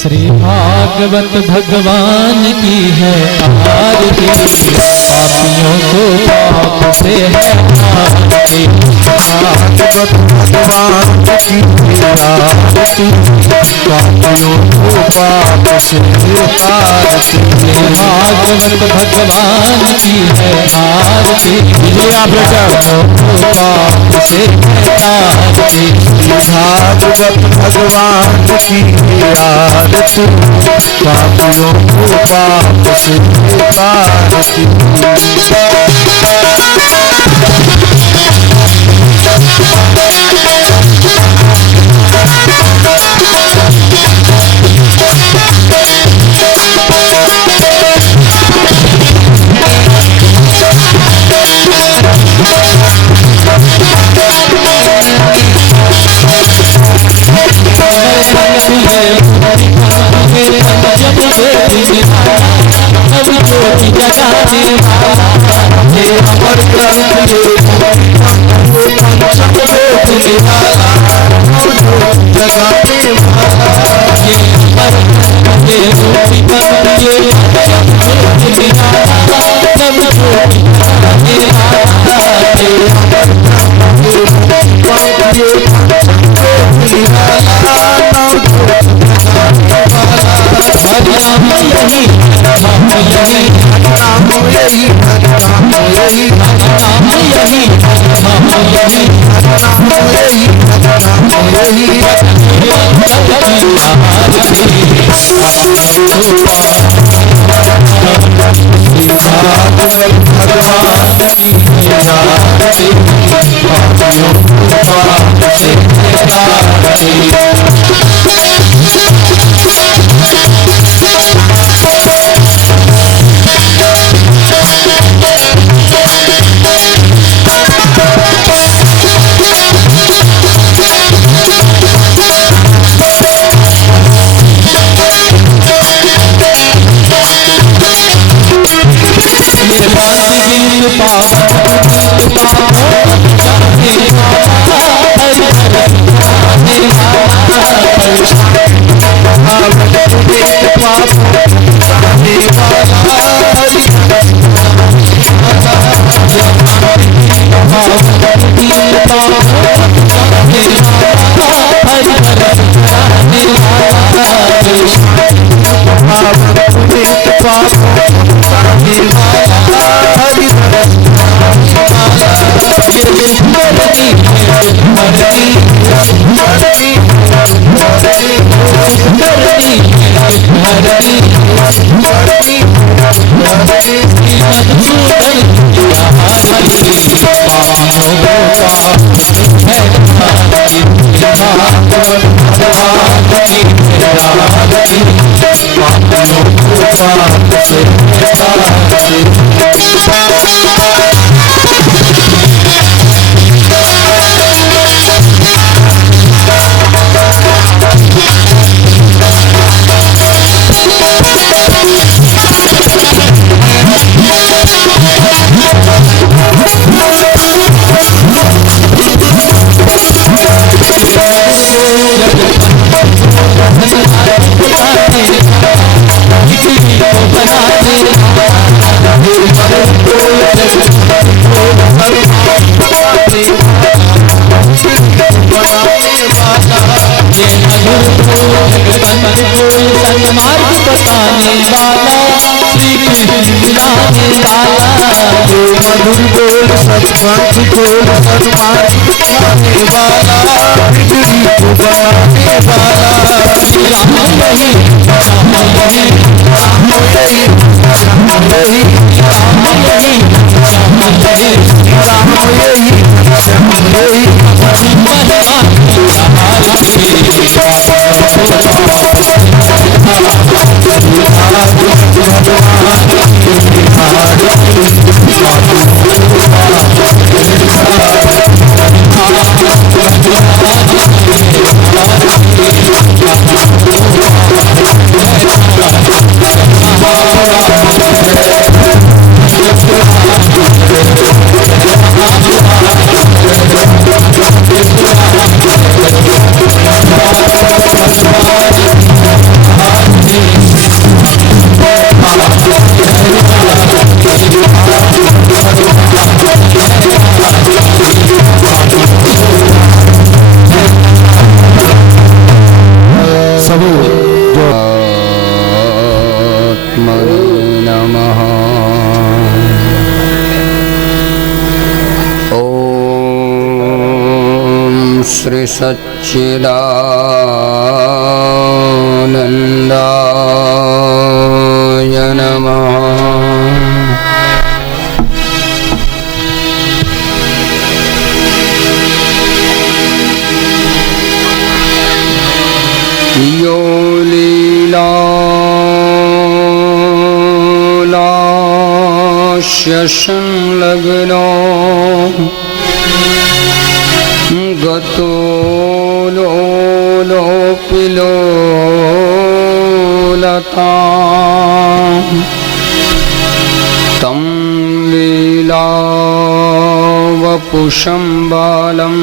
श्री भागवत भगवान की है आरती, पापियों को पाप से है आरती। भागवत भगवान की है आरती, पापियों को पाप से तारती। भागवत भगवान की है आरती, पाप से तारती। भागवत भगवान की है आरती, पापियों को पाप से तारती। आत्मने नमः। ओम श्री सच्चिदानंदाय नमः। यो लीला संलग्नो गतो लोलोपिलोलता तं लीला वपुषं बालं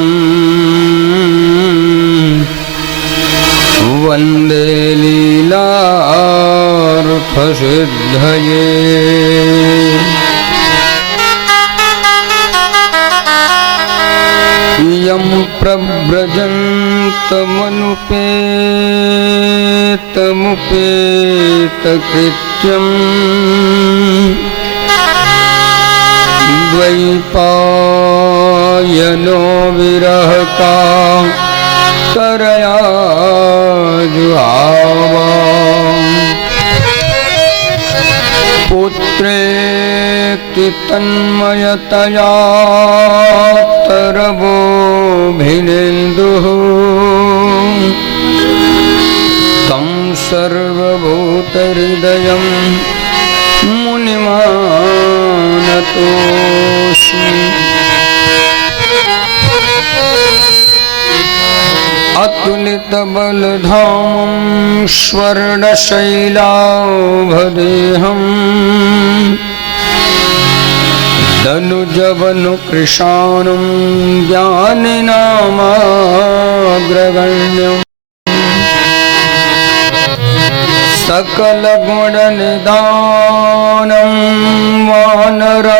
वन्दे लीलार्थसिद्धये। यं प्रव्रजन्तमनुपेतमुपेतकृत्यं द्वैपायनो विरहका करया जुहावा। पुत्रेति तन्मयतया तरवोभिनेन्दुः तं सर्वभूतहृदयं मुनिमानतोऽस्मि। अतुलितबलधामं स्वर्णशैलाभदेहं दनुजवनुकृशानं ज्ञानिनामाग्रगण्यम् सकलगुणनिधानं वानराणामधीशम्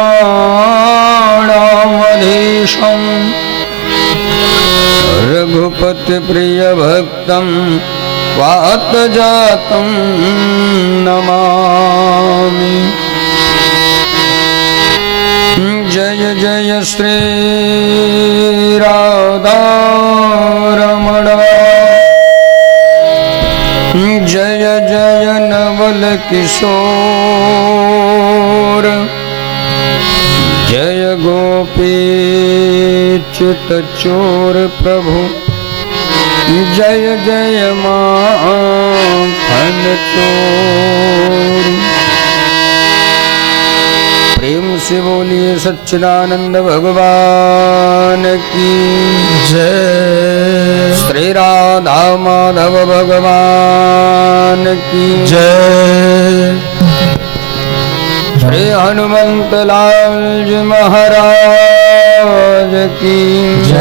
रघुपति प्रिय भक्तं वातजातं नमामि। जय जय श्री राधा रमण जय जय नवल किशोर जय गोपीच्युत चोर प्रभु जय जय माखन चोर। प्रेम से बोलिए सच्चिदानंद भगवान की जय। श्री राधा माधव भगवान की जय। श्री हनुमंत लाल जी महाराज की जय।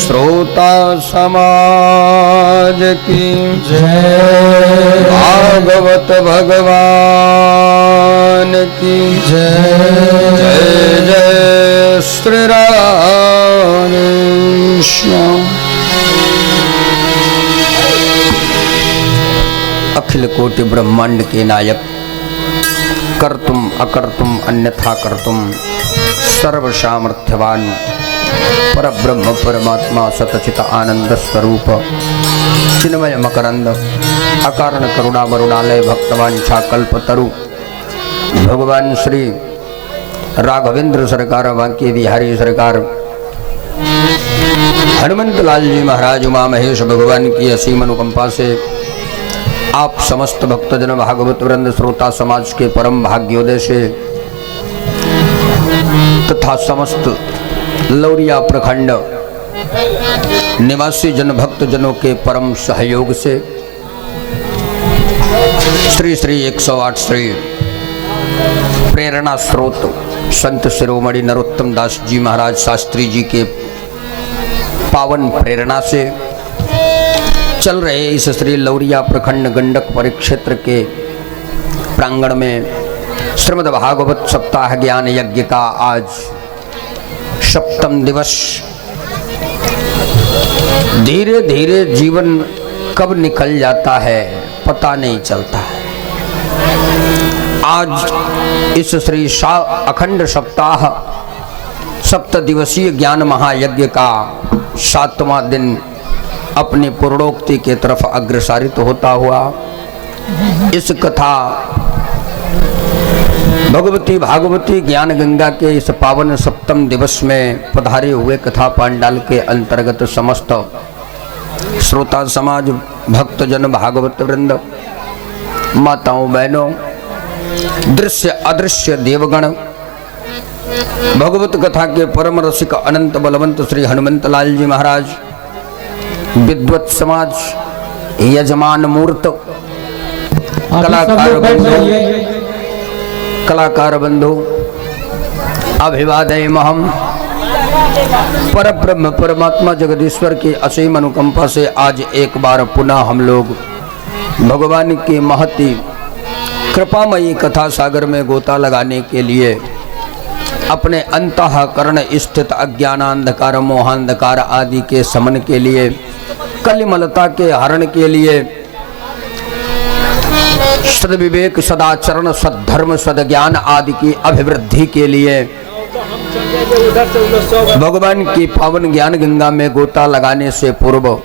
श्रोता समाज की जय। भागवत भगवान की जय। जय जय श्री राधे श्याम। अखिल कोटि ब्रह्मांड के नायक कर्तुम अकर्तुम अन्यथा कर्तुम सर्व सामर्थ्यवान परब्रह्म परमात्मा सतचित आनंद स्वरूप चिन्मय मकरंद अकारण करुणा वरुणालय भक्तवांछा कल्पतरु भगवान श्री राघवेंद्र सरकार बांके बिहारी सरकार हनुमंत लाल जी महाराज उमा महेश भगवान की असीम अनुकंपा से आप समस्त भक्तजन भागवत वृंद श्रोता समाज के परम भाग्योदय से तथा समस्त लौरिया प्रखंड निवासी जन भक्त जनों के परम सहयोग से श्री श्री 108 श्री प्रेरणा स्रोत संत शिरोमणि नरोत्तम दास जी महाराज शास्त्री जी के पावन प्रेरणा से चल रहे इस श्री लौरिया प्रखंड गंडक परिक्षेत्र के प्रांगण में श्रीमद् भागवत सप्ताह ज्ञान यज्ञ का आज सप्तम दिवस। धीरे धीरे जीवन कब निकल जाता है पता नहीं चलता है। आज इस श्री अखंड सप्ताह 7 दिवसीय ज्ञान महायज्ञ का 7वां दिन अपनी पूर्णोक्ति के तरफ अग्रसारित होता हुआ इस कथा भगवती भागवती ज्ञान गंगा के इस पावन 7वें दिवस में पधारे हुए कथा पांडाल के अंतर्गत समस्त श्रोता समाज, भक्तजन, भागवत वृंद, माताओं बहनों, दृश्य अदृश्य देवगण, भगवत कथा के परम रसिक अनंत बलवंत श्री हनुमंत लाल जी महाराज, विद्वत समाज, यजमान मूर्त, कलाकार बंधु, अभिवादयमहम्। पर ब्रह्म परमात्मा जगदीश्वर की असीम अनुकंपा से आज एक बार पुनः हम लोग भगवान की महती कृपामयी कथा सागर में गोता लगाने के लिए अपने अंतःकरण स्थित अज्ञानांधकार, मोहांधकार आदि के समन के लिए, कलिमलता के हरण के लिए, सद्विवेक, सदाचरण, सद्धर्म, सद्ज्ञान आदि की अभिवृद्धि के लिए भगवान की पावन ज्ञान गंगा में गोता लगाने से पूर्व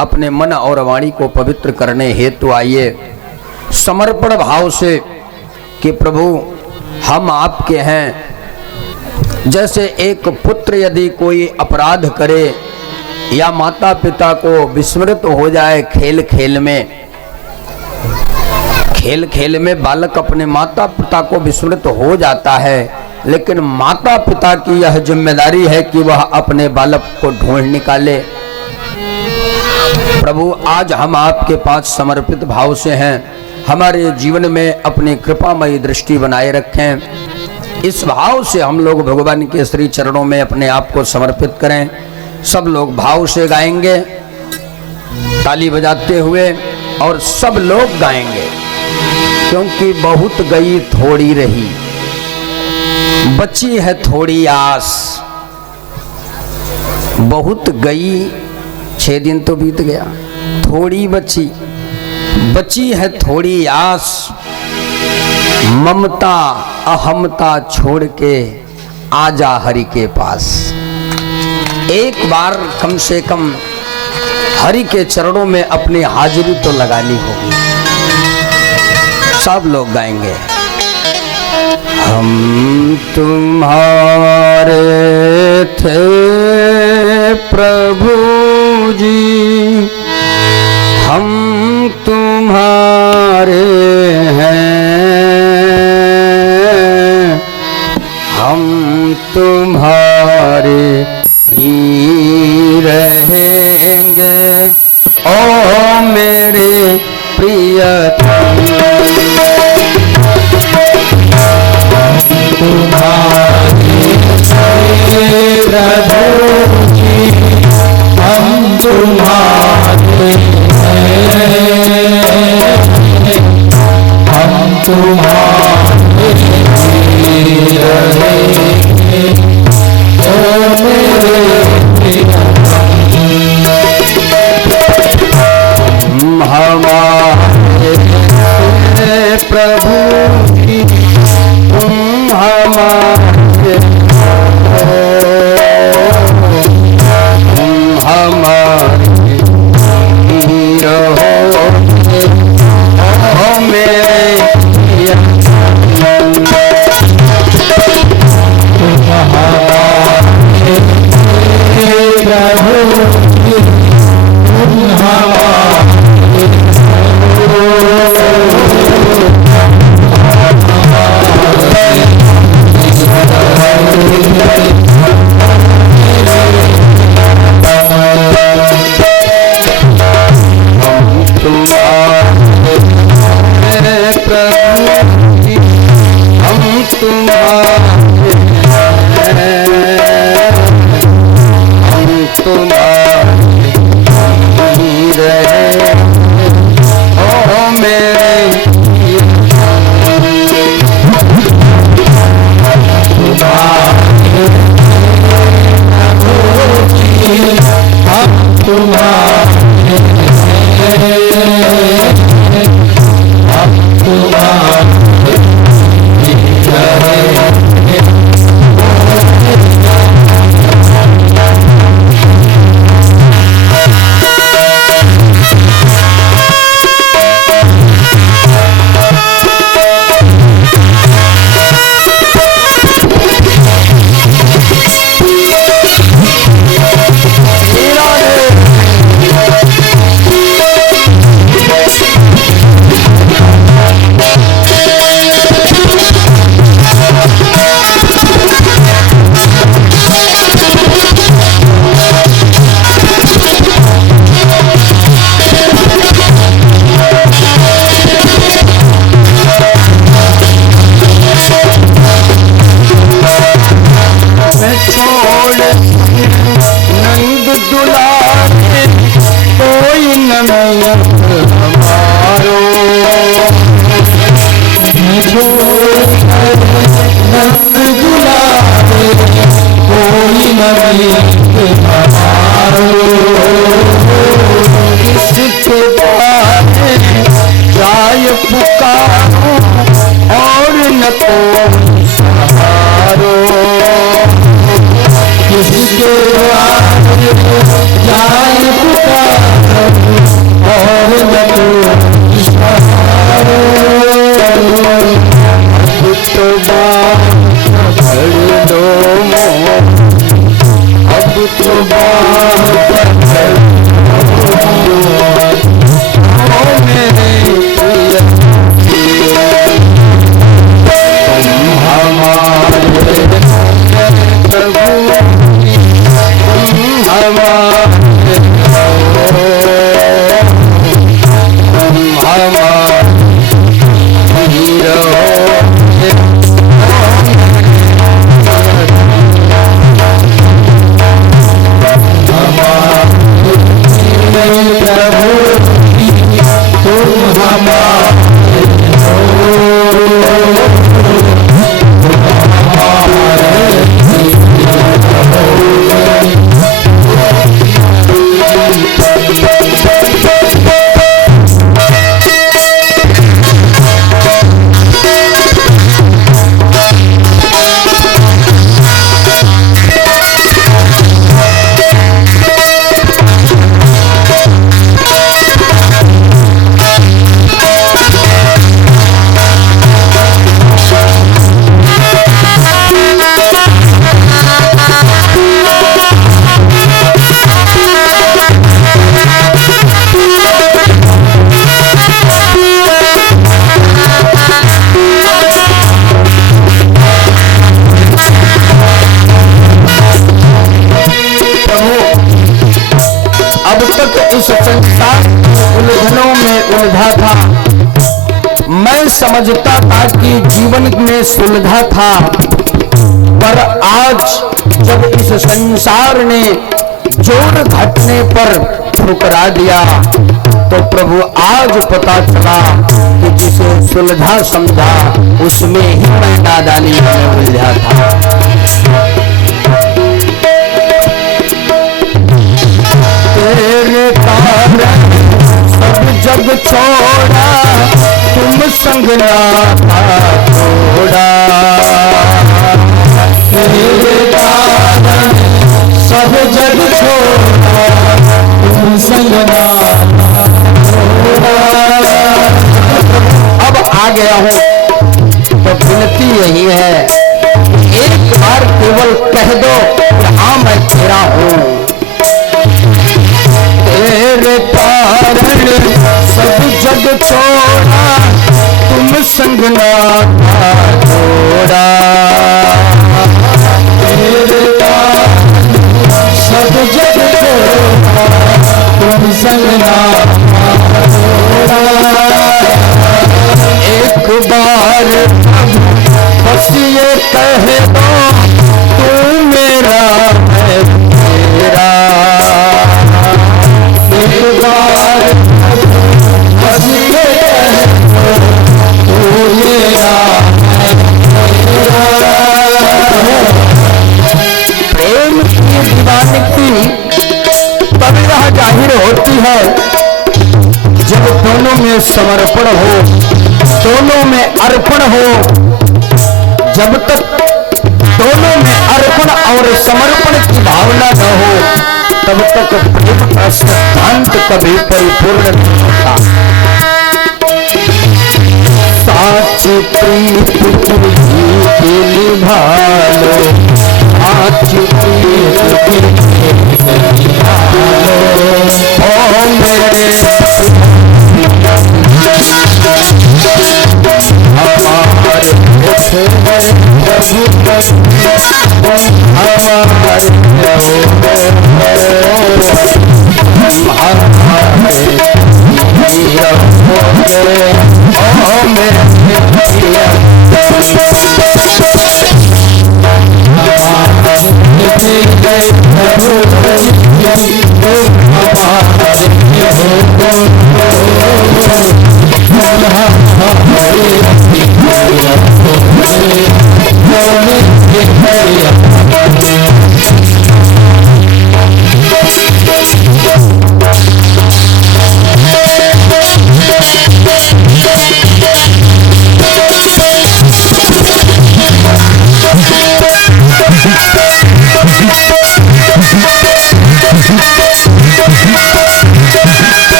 अपने मन और वाणी को पवित्र करने हेतु आइए समर्पण भाव से कि प्रभु हम आपके हैं। जैसे एक पुत्र यदि कोई अपराध करे या माता पिता को विस्मृत हो जाए खेल खेल में बालक अपने माता पिता को विस्मृत हो जाता है, लेकिन माता पिता की यह जिम्मेदारी है कि वह अपने बालक को ढूंढ निकाले। प्रभु आज हम आपके पास समर्पित भाव से हैं, हमारे जीवन में अपनी कृपामयी दृष्टि बनाए रखें। इस भाव से हम लोग भगवान के श्री चरणों में अपने आप को समर्पित करें। सब लोग भाव से गाएंगे ताली बजाते हुए, और सब लोग गाएंगे, क्योंकि बहुत गई थोड़ी रही, बची है थोड़ी आस। बहुत गई 6 दिन तो बीत गया, थोड़ी बची है थोड़ी आस। ममता अहमता छोड़ के आजा हरि के पास। एक बार कम से कम हरि के चरणों में अपनी हाजिरी तो लगानी होगी। सब लोग गाएंगे। हम तुम्हारे थे प्रभु जी, हम तुम्हारे हैं, हम तुम्हारे ही रहेंगे ओ मेरे प्रियतम। प्रभु जी हम तुम्हारे हैं, हम तुम्हारे रहेंगे ओ मेरे हमारे प्रभु जी हमारे तुम्हारे हम तुम्हारे रहे। किसके द्वारे जाय पुकारो और न कोई सहारो। किसके द्वारे जाय पुकारो और न कोई सहारो। अब तो बात कर दो अब तो बात कर दो मेरे प्रिय तुम हमारे प्रभु तुम हमारे तुम हमारे हीरो। इस संसार उलझनों में उलझा था। मैं समझता था कि जीवन में सुलझा था, पर आज जब इस संसार ने जोर घटने पर ठुकरा दिया तो प्रभु आज पता चला कि जिसे सुलझा समझा उसमें ही मैं नादानी में उलझा था। तेरे कारण सब जग छोड़ा, तुम संग ना था छोड़ा। तेरे कारण सब जग छोड़ा, तुम संग ना छोड़ा। अब आ गया हूँ तो विनती यही है, एक बार केवल कह दो कि हाँ मैं तेरा हूँ। तेरे कारण सब जग छोड़ा, तुम संग ना था छोड़ा। तेरे कारण सब जग छोड़ा, तुम संग ना छोड़ा। एक बार बस ये कह दो तू मेरा है तेरा। एक बार बस ये दोनों में समर्पण हो, दोनों में अर्पण हो। जब तक दोनों में अर्पण और समर्पण की भावना न हो, तब तक प्रेम का सिद्धांत कभी परिपूर्ण नहीं होता। साची प्रीत की निभा लो, साची प्रीत की निभा लो। ओ मेरे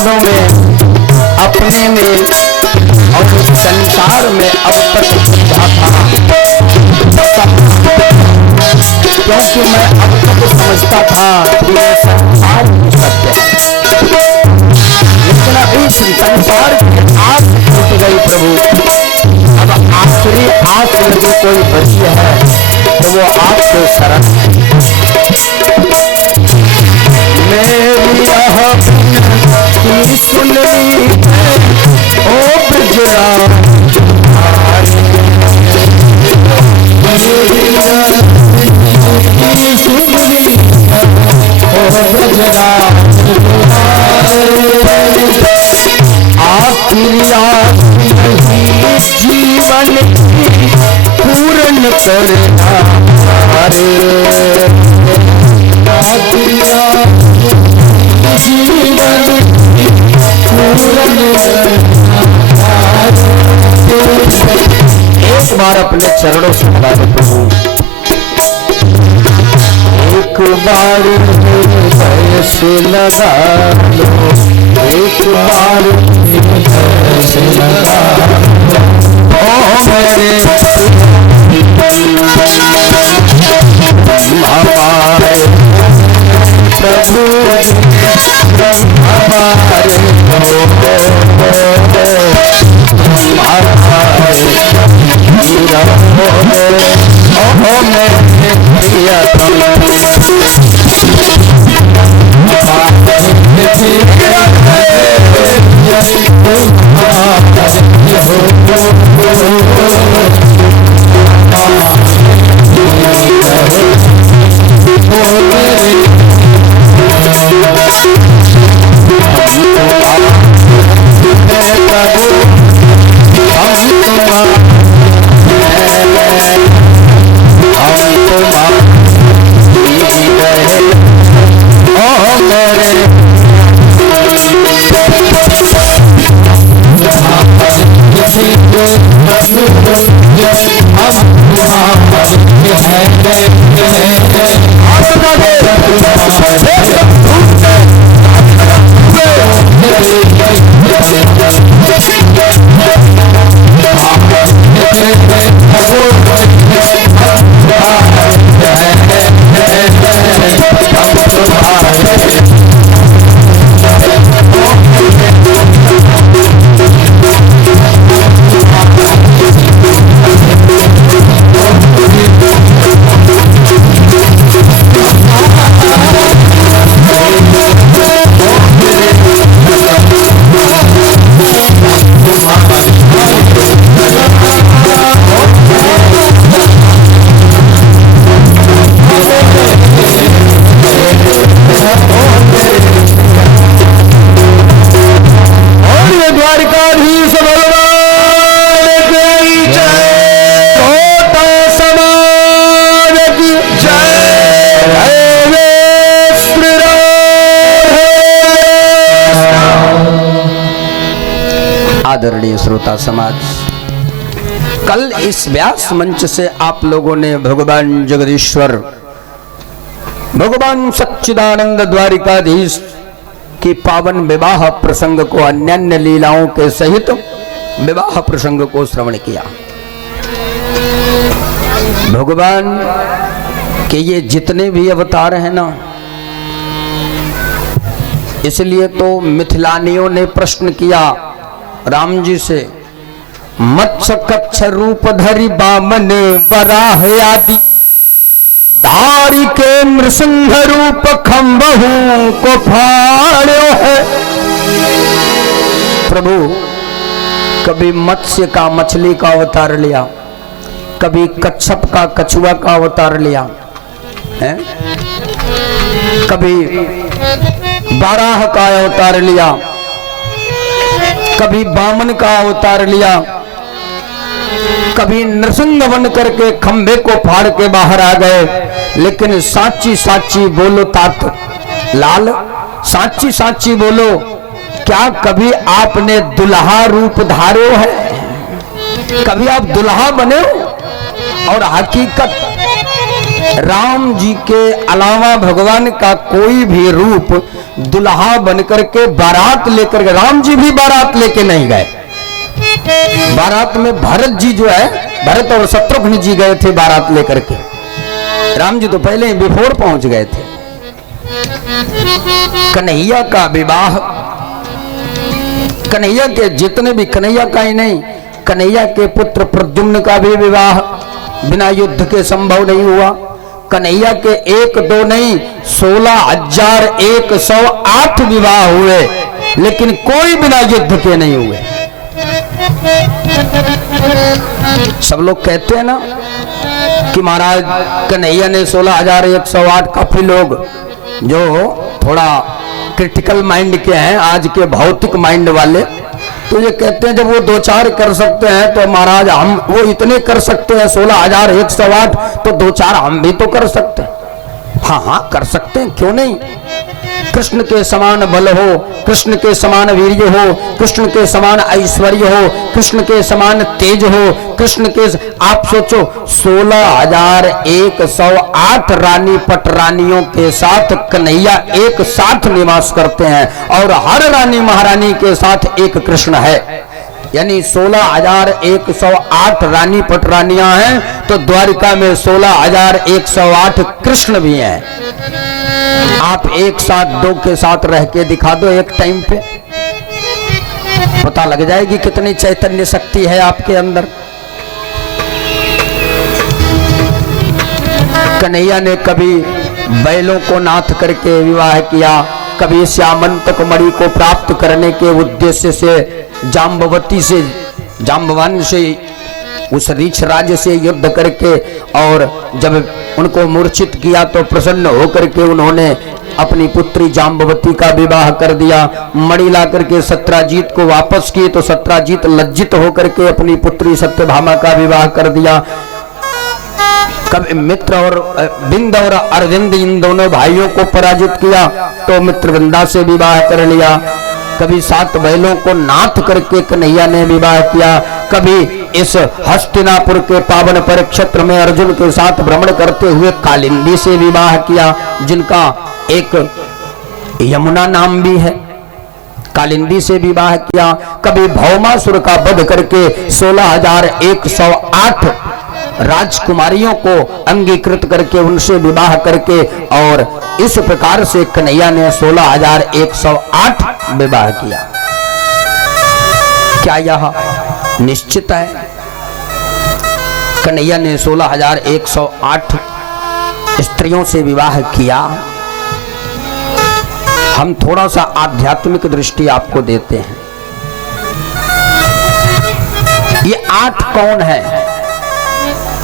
हमारे अपने में और संसार में अब तक था, क्योंकि मैं अब तक समझता था कि ये संसार ही सत्य है। लेकिन अभी संसार की आस टूट गई प्रभु। अब आखिरी आस यदि कोई बची है तो वो आपके शरण है। मेरी की सुन ली ओ ब्रजराज, जीवन पूर्ण करना एक बार अपने चरणों से लगा दो प्रभु। एक बार हृदय से लगा लो, एक बार हृदय से लगा लो। ओ मेरे हमारे प्रभु हमारे आदरणीय श्रोता समाज, कल इस व्यास मंच से आप लोगों ने भगवान जगदीश्वर, भगवान सच्चिदानंद द्वारिकाधीश की पावन विवाह प्रसंग को अन्यान्य लीलाओं के सहित विवाह प्रसंग को श्रवण किया। भगवान के ये जितने भी अवतार हैं ना, इसलिए तो मिथिलानियों ने प्रश्न किया राम जी से, मत्स्य कच्छ रूप धरि बामन वराह आदि, धारी के नृसिंह रूप खम्बहू को फाड़ो है। प्रभु कभी मत्स्य का मछली का अवतार लिया, कभी कच्छप का कछुआ का अवतार लिया है, कभी बाराह का अवतार लिया, कभी बामन का अवतार लिया, कभी नरसिंह बन करके खंबे को फाड़ के बाहर आ गए। लेकिन साची साची बोलो तात लाल, साची साची बोलो, क्या कभी आपने दुल्हा रूप धारो है? कभी आप दुल्हा बने हो? और हकीकत राम जी के अलावा भगवान का कोई भी रूप दुल्हा बनकर के बारात लेकर गए। राम जी भी बारात लेके नहीं गए। बारात में भरत जी जो है, भरत और शत्रुघ्न जी गए थे बारात लेकर के। राम जी तो पहले ही बिफोर पहुंच गए थे। कन्हैया का विवाह, कन्हैया के जितने भी, कन्हैया का ही नहीं, कन्हैया के पुत्र प्रद्युम्न का भी विवाह बिना युद्ध के संभव नहीं हुआ। कन्हैया के 1 2 नहीं 16,108 विवाह हुए, लेकिन कोई बिना युद्ध के नहीं हुए। सब लोग कहते हैं ना कि महाराज कन्हैया ने 16,108, काफी लोग जो थोड़ा क्रिटिकल माइंड के हैं, आज के भौतिक माइंड वाले, तो ये कहते हैं जब वो 2-4 कर सकते हैं तो महाराज हम वो इतने कर सकते हैं 16,108, तो 2-4 हम भी तो कर सकते हैं। हाँ हाँ कर सकते हैं, क्यों नहीं। कृष्ण के समान बल हो, कृष्ण के समान वीर्य हो, कृष्ण के समान ऐश्वर्य हो, कृष्ण के समान तेज हो, कृष्ण के, आप सोचो 16,108 रानी पटरानियों के साथ कन्हैया एक साथ निवास करते हैं, और हर रानी महारानी के साथ एक कृष्ण है। यानी 16,108 रानी पटरानियां हैं, तो द्वारिका में 16,108 कृष्ण भी हैं। आप एक साथ 2 के साथ रह के दिखा दो एक टाइम पे, पता लग जाएगी कितनी चैतन्य शक्ति है आपके अंदर। कन्हैया ने कभी बैलों को नाथ करके विवाह किया, कभी श्यामंतक मणि को प्राप्त करने के उद्देश्य से जाम्बवती से, जाम्बवान से, उस रीछ राज से युद्ध करके, और जब उनको मूर्छित किया तो प्रसन्न होकर के उन्होंने अपनी पुत्री जाम्बवती का विवाह कर दिया। मणि ला करके सत्राजीत को वापस किए तो सत्राजीत लज्जित होकर के अपनी पुत्री सत्यभामा का विवाह कर दिया। कभी मित्र और बिंद और अरविंद इन दोनों भाइयों को पराजित किया तो मित्रविंदा से विवाह कर लिया। कभी 7 बैलों को नाथ करके कन्हैया ने विवाह किया, कभी इस हस्तिनापुर के पावन परिक्षेत्र में अर्जुन के साथ भ्रमण करते हुए कालिंदी से विवाह किया, जिनका एक यमुना नाम भी है। कालिंदी से विवाह किया। कभी भौमासुर का वध करके 16,108 राजकुमारियों को अंगीकृत करके उनसे विवाह करके, और इस प्रकार से कन्हैया ने 16,108 विवाह किया। क्या यह निश्चित है? कन्हैया ने 16,108 स्त्रियों से विवाह किया। हम थोड़ा सा आध्यात्मिक दृष्टि आपको देते हैं। ये 8 कौन है?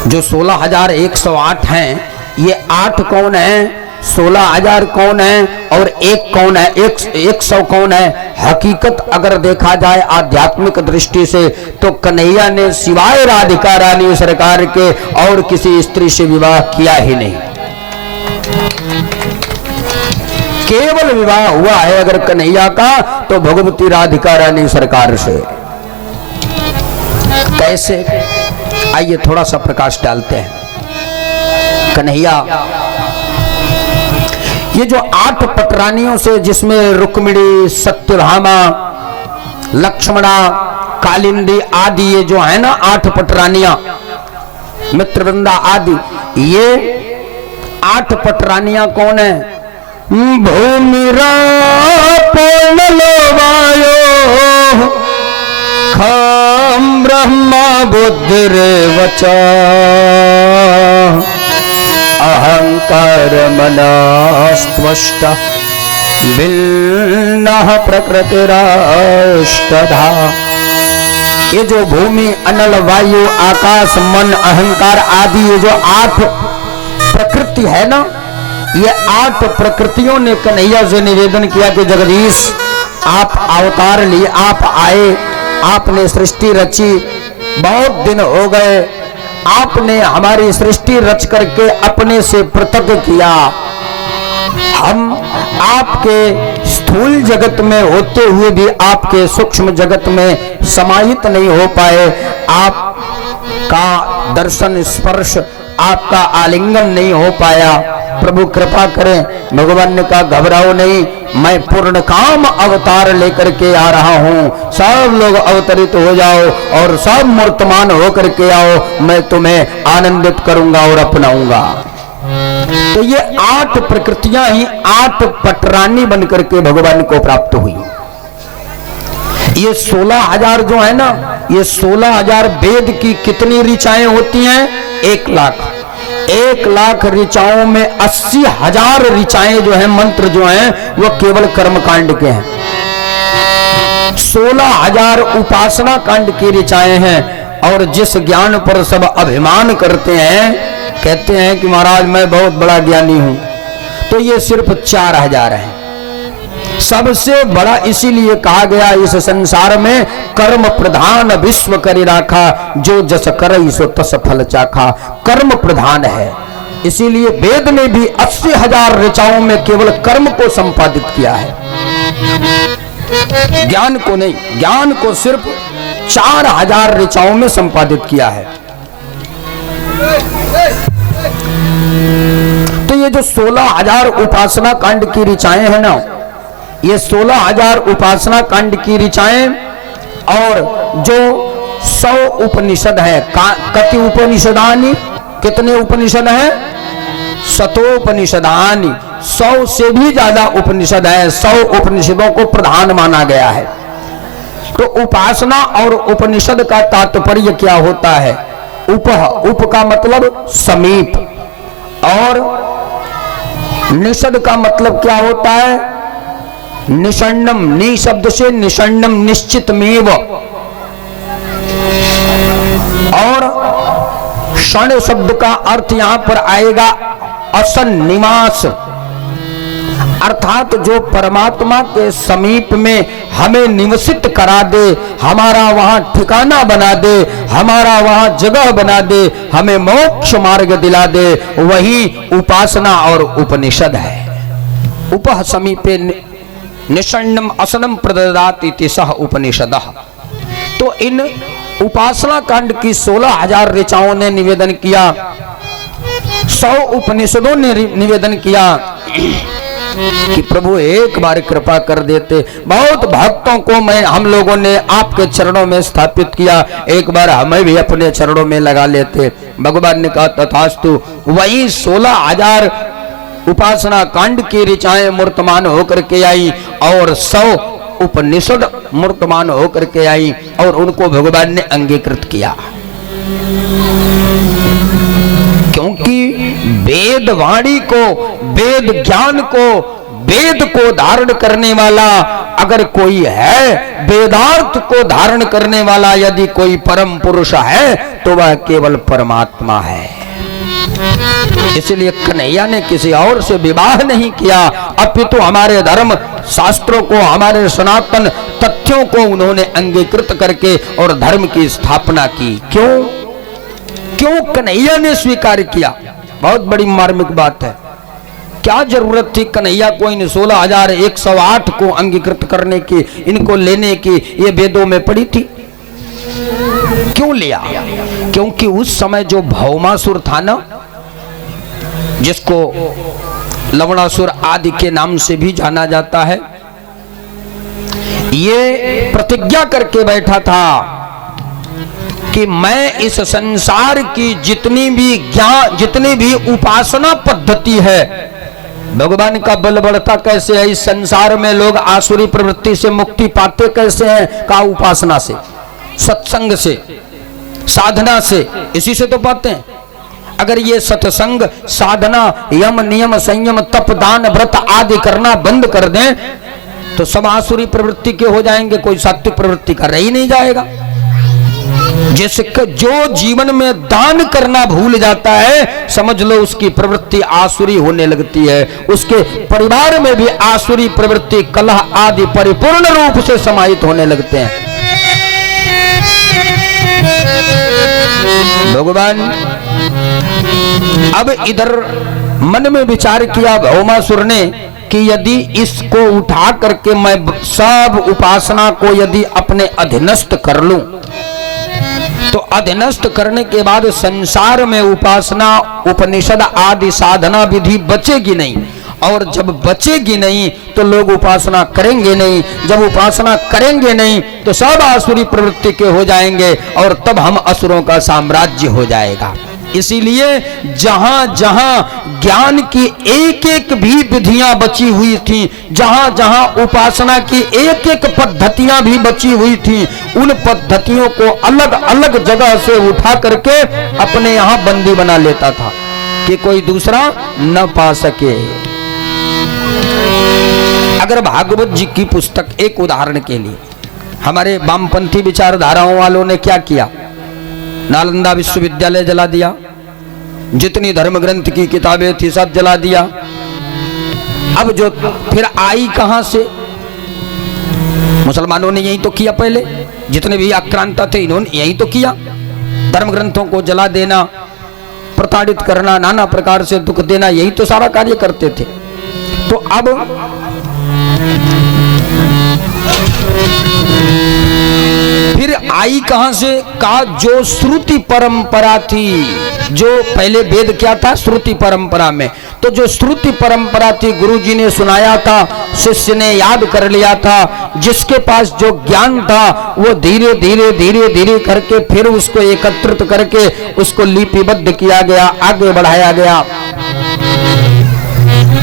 जो 16,108 हैं, ये 8 कौन है? 16,000 कौन है और 1 कौन है? 100 कौन है? हकीकत अगर देखा जाए आध्यात्मिक दृष्टि से तो कन्हैया ने सिवाय राधिका रानी सरकार के और किसी स्त्री से विवाह किया ही नहीं। केवल विवाह हुआ है अगर कन्हैया का तो भगवती राधिका रानी सरकार से। कैसे? आइए थोड़ा सा प्रकाश डालते हैं। कन्हैया ये जो 8 पटरानियों से, जिसमें रुक्मिणी, सत्यभामा, लक्ष्मणा, कालिंदी आदि, ये जो है ना 8 पटरानियां, मित्रवृंदा आदि, ये 8 पटरानियां कौन है? भूमिरा पूर्णलोवायो खम ब्रह्मा बुद्धिर्वच अहंकार मनस्त्वष्ट विल्लः प्रकृतिराष्टधा। ये जो भूमि, अनल, वायु, आकाश, मन, अहंकार आदि, ये जो 8 प्रकृति है ना, ये 8 प्रकृतियों ने कन्हैया से निवेदन किया कि जगदीश आप अवतार लिए, आप आए, आपने सृष्टि रची, बहुत दिन हो गए, आपने हमारी सृष्टि रच करके अपने से पृथक किया। हम आपके स्थूल जगत में होते हुए भी आपके सूक्ष्म जगत में समाहित नहीं हो पाए। आपका दर्शन, स्पर्श, आपका आलिंगन नहीं हो पाया। प्रभु कृपा करें। भगवान ने कहा घबराओ नहीं, मैं पूर्ण काम अवतार लेकर के आ रहा हूँ, सब लोग अवतरित हो जाओ और सब मूर्तमान होकर के आओ, मैं तुम्हें आनंदित करूंगा और अपनाऊंगा। तो ये 8 प्रकृतियां ही 8 पटरानी बनकर के भगवान को प्राप्त हुई। ये 16,000 जो है ना, ये 16,000 वेद की कितनी ऋचाएं होती हैं? 1 लाख। 1 लाख ऋचाओं में 80,000 ऋचाएं जो है, मंत्र जो हैं, वो केवल कर्मकांड के हैं। 16,000 उपासना कांड की ऋचाएं हैं। और जिस ज्ञान पर सब अभिमान करते हैं, कहते हैं कि महाराज मैं बहुत बड़ा ज्ञानी हूं, तो ये सिर्फ 4,000 है। सबसे बड़ा इसीलिए कहा गया इस संसार में कर्म प्रधान विश्व करि राखा, जो जस करई सो तस फल चाखा। कर्म प्रधान है, इसीलिए वेद ने भी 80,000 ऋचाओं में केवल कर्म को संपादित किया है, ज्ञान को नहीं। ज्ञान को सिर्फ 4,000 ऋचाओं में संपादित किया है। तो ये जो 16,000 उपासना कांड की ऋचाएं हैं ना, ये 16,000 उपासना कांड की ऋचाएं और जो 100 उपनिषद है, कति उपनिषदानी, कितने उपनिषद हैं? 100 100 से भी ज्यादा उपनिषद है। 100 उपनिषदों को प्रधान माना गया है। तो उपासना और उपनिषद का तात्पर्य क्या होता है? उप का मतलब समीप, और निषद का मतलब क्या होता है? निषण्णम। नि शब्द से निषण्णम, निश्चित मेव। और क्षण शब्द का अर्थ यहां पर आएगा असन, निवास, अर्थात जो परमात्मा के समीप में हमें निवसित करा दे, हमारा वहां ठिकाना बना दे, हमारा वहां जगह बना दे, हमें मोक्ष मार्ग दिला दे, वही उपासना और उपनिषद है। उपह समीपे निषण्णम असनम प्रददाति इति सह उपनिषदः। तो इन उपासना कांड की 16,000 ऋचाओं ने निवेदन किया, 100 उपनिषदों ने निवेदन किया कि प्रभु एक बार कृपा कर देते। बहुत भक्तों को हम लोगों ने आपके चरणों में स्थापित किया, एक बार हमें भी अपने चरणों में लगा लेते। भगवान ने कहा तथास्तु। वही 16,000 उपासना कांड की ऋचाएं मूर्तमान होकर के आई और 100 उपनिषद मूर्तमान होकर के आई और उनको भगवान ने अंगीकृत किया। क्योंकि वेद वाणी को, वेद ज्ञान को, वेद को धारण करने वाला अगर कोई है, वेदार्थ को धारण करने वाला यदि कोई परम पुरुष है तो वह केवल परमात्मा है। इसलिए कन्हैया ने किसी और से विवाह नहीं किया, अपितु हमारे धर्म शास्त्रों को, हमारे सनातन तथ्यों को उन्होंने अंगीकृत करके और धर्म की स्थापना की। क्यों कन्हैया ने स्वीकार किया? बहुत बड़ी मार्मिक बात है। क्या जरूरत थी कन्हैया को इन 16,108 को अंगीकृत करने की, इनको लेने की? ये वेदों में पड़ी थी। क्यों लिया? क्योंकि उस समय जो भौमासुर था ना, जिसको लवणासुर आदि के नाम से भी जाना जाता है, ये प्रतिज्ञा करके बैठा था कि मैं इस संसार की जितनी भी उपासना पद्धति है, भगवान का बल बढ़ता कैसे है, इस संसार में लोग आसुरी प्रवृत्ति से मुक्ति पाते कैसे हैं? का उपासना से, सत्संग से, साधना से, इसी से तो पाते हैं। अगर ये सत्संग, साधना, यम नियम संयम तप दान व्रत आदि करना बंद कर दें तो सब आसुरी प्रवृत्ति के हो जाएंगे, कोई सात्विक प्रवृत्ति का रह ही नहीं जाएगा। जिसके जो जीवन में दान करना भूल जाता है, समझ लो उसकी प्रवृत्ति आसुरी होने लगती है, उसके परिवार में भी आसुरी प्रवृत्ति, कलह आदि परिपूर्ण रूप से समाहित होने लगते हैं। भगवान अब इधर मन में विचार किया भौमासुर ने कि यदि इसको उठा करके मैं सब उपासना को यदि अपने अधीनस्थ कर लूं तो अधीनस्थ करने के बाद संसार में उपासना, उपनिषद आदि साधना विधि बचेगी नहीं, और जब बचेगी नहीं तो लोग उपासना करेंगे नहीं, जब उपासना करेंगे नहीं तो सब आसुरी प्रवृत्ति के हो जाएंगे और तब हम असुरों का साम्राज्य हो जाएगा। इसीलिए जहां जहां ज्ञान की एक एक भी विधियां बची हुई थी, जहां जहां उपासना की एक एक पद्धतियां भी बची हुई थी, उन पद्धतियों को अलग अलग जगह से उठा करके अपने यहां बंदी बना लेता था कि कोई दूसरा न पा सके। अगर भागवत जी की पुस्तक, एक उदाहरण के लिए, हमारे वामपंथी विचारधाराओं वालों ने क्या किया? नालंदा विश्वविद्यालय जला दिया, जितनी धर्म ग्रंथ की किताबें थी सब जला दिया। अब जो फिर आई कहां से? मुसलमानों ने यही तो किया पहले, जितने भी आक्रांत थे इन्होंने यही तो किया, धर्म ग्रंथों को जला देना, प्रताड़ित करना, नाना प्रकार से दुख देना, यही तो सारा कार्य करते थे। तो अब फिर आई कहां से? का जो श्रुति परंपरा थी, जो पहले वेद क्या था? श्रुति परंपरा में, तो जो श्रुति परंपरा थी, गुरुजी ने सुनाया था, शिष्य ने याद कर लिया था, जिसके पास जो ज्ञान था वो धीरे धीरे धीरे धीरे करके फिर उसको एकत्रित करके उसको लिपिबद्ध किया गया, आगे बढ़ाया गया।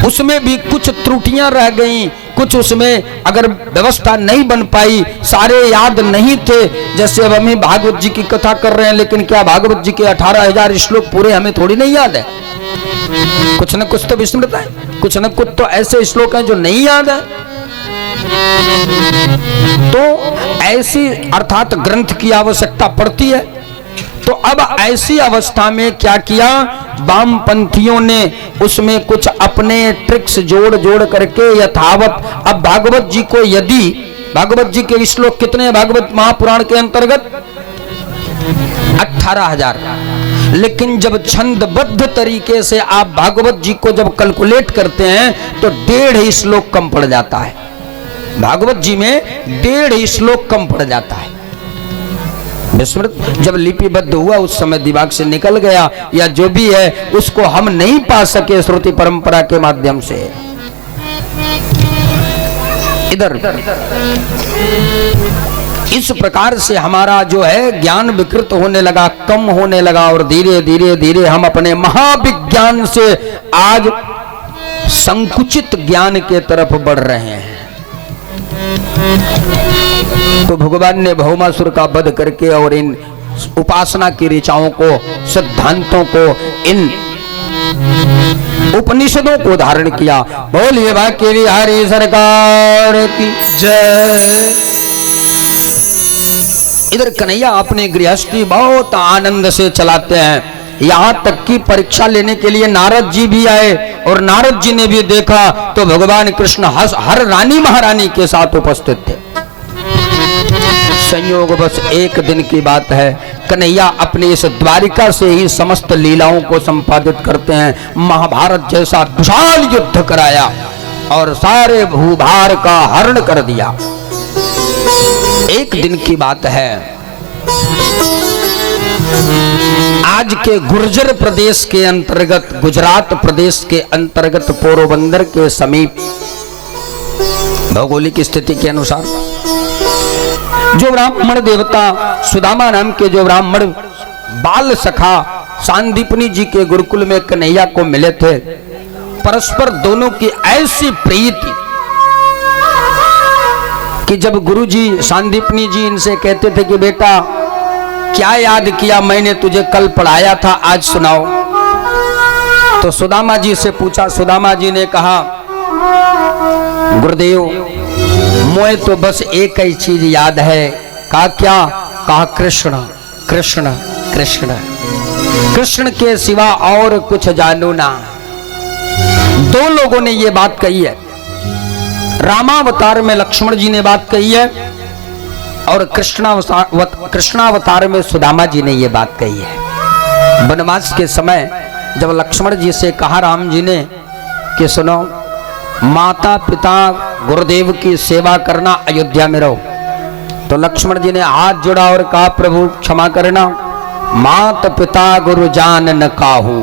उसमें भी कुछ त्रुटियां रह गईं, कुछ उसमें अगर व्यवस्था नहीं बन पाई, सारे याद नहीं थे। जैसे अब हम भागवत जी की कथा कर रहे हैं, लेकिन क्या भागवत जी के 18,000 श्लोक पूरे हमें थोड़ी नहीं याद है? कुछ न कुछ तो विस्मृत है, कुछ न कुछ तो ऐसे श्लोक हैं जो नहीं याद है। तो ऐसी अर्थात ग्रंथ की आवश्यकता पड़ती है। तो अब ऐसी अवस्था में क्या किया? वामपंथियों ने उसमें कुछ अपने ट्रिक्स जोड़ जोड़ करके यथावत, अब भागवत जी को यदि, भागवत जी के श्लोक कितने हैं भागवत महापुराण के अंतर्गत? 18,000। लेकिन जब छंदबद्ध तरीके से आप भागवत जी को जब कैलकुलेट करते हैं तो 1.5 श्लोक कम पड़ जाता है। भागवत जी में 1.5 श्लोक कम पड़ जाता है। विस्मृत जब लिपिबद्ध हुआ उस समय दिमाग से निकल गया, या जो भी है उसको हम नहीं पा सके श्रुति परंपरा के माध्यम से। इधर इस प्रकार से हमारा जो है ज्ञान विकृत होने लगा, कम होने लगा, और धीरे धीरे धीरे हम अपने महाविज्ञान से आज संकुचित ज्ञान के तरफ बढ़ रहे हैं। तो भगवान ने भौमासुर का वध करके और इन उपासना की ऋचाओं को, सिद्धांतों को, इन उपनिषदों को धारण किया। बोलिए बाकी बिहारी सरकार की जय। इधर कन्हैया अपनी गृहस्थी बहुत आनंद से चलाते हैं। यहाँ तक की परीक्षा लेने के लिए नारद जी भी आए, और नारद जी ने भी देखा तो भगवान कृष्ण हर रानी महारानी के साथ उपस्थित थे। संयोग बस एक दिन की बात है, कन्हैया अपनी इस द्वारिका से ही समस्त लीलाओं को संपादित करते हैं। महाभारत जैसा विशाल युद्ध कराया और सारे भूभार का हरण कर दिया। एक दिन की बात है, आज के गुर्जर प्रदेश के अंतर्गत, गुजरात प्रदेश के अंतर्गत पोरबंदर के समीप भौगोलिक स्थिति के अनुसार जो ब्राह्मण देवता सुदामा नाम के जो ब्राह्मण बाल सखा सांदीपनी जी के गुरुकुल में कन्हैया को मिले थे, परस्पर दोनों की ऐसी प्रीति कि जब गुरुजी सांदीपनी जी इनसे कहते थे कि बेटा क्या याद किया, मैंने तुझे कल पढ़ाया था, आज सुनाओ। तो सुदामा जी से पूछा। सुदामा जी ने कहा, गुरुदेव मोए तो बस एक ही चीज याद है। कहा क्या? कहा कृष्ण कृष्ण कृष्ण, कृष्ण के सिवा और कुछ जानू ना। दो लोगों ने ये बात कही है। रामावतार में लक्ष्मण जी ने बात कही है, और कृष्णावतार में सुदामा जी ने ये बात कही है। वनवास के समय जब लक्ष्मण जी से कहा राम जी ने कि सुनो, माता पिता गुरुदेव की सेवा करना, अयोध्या में रहो, तो लक्ष्मण जी ने हाथ जोड़ा और कहा प्रभु क्षमा करना, माता पिता गुरु जान न काहू,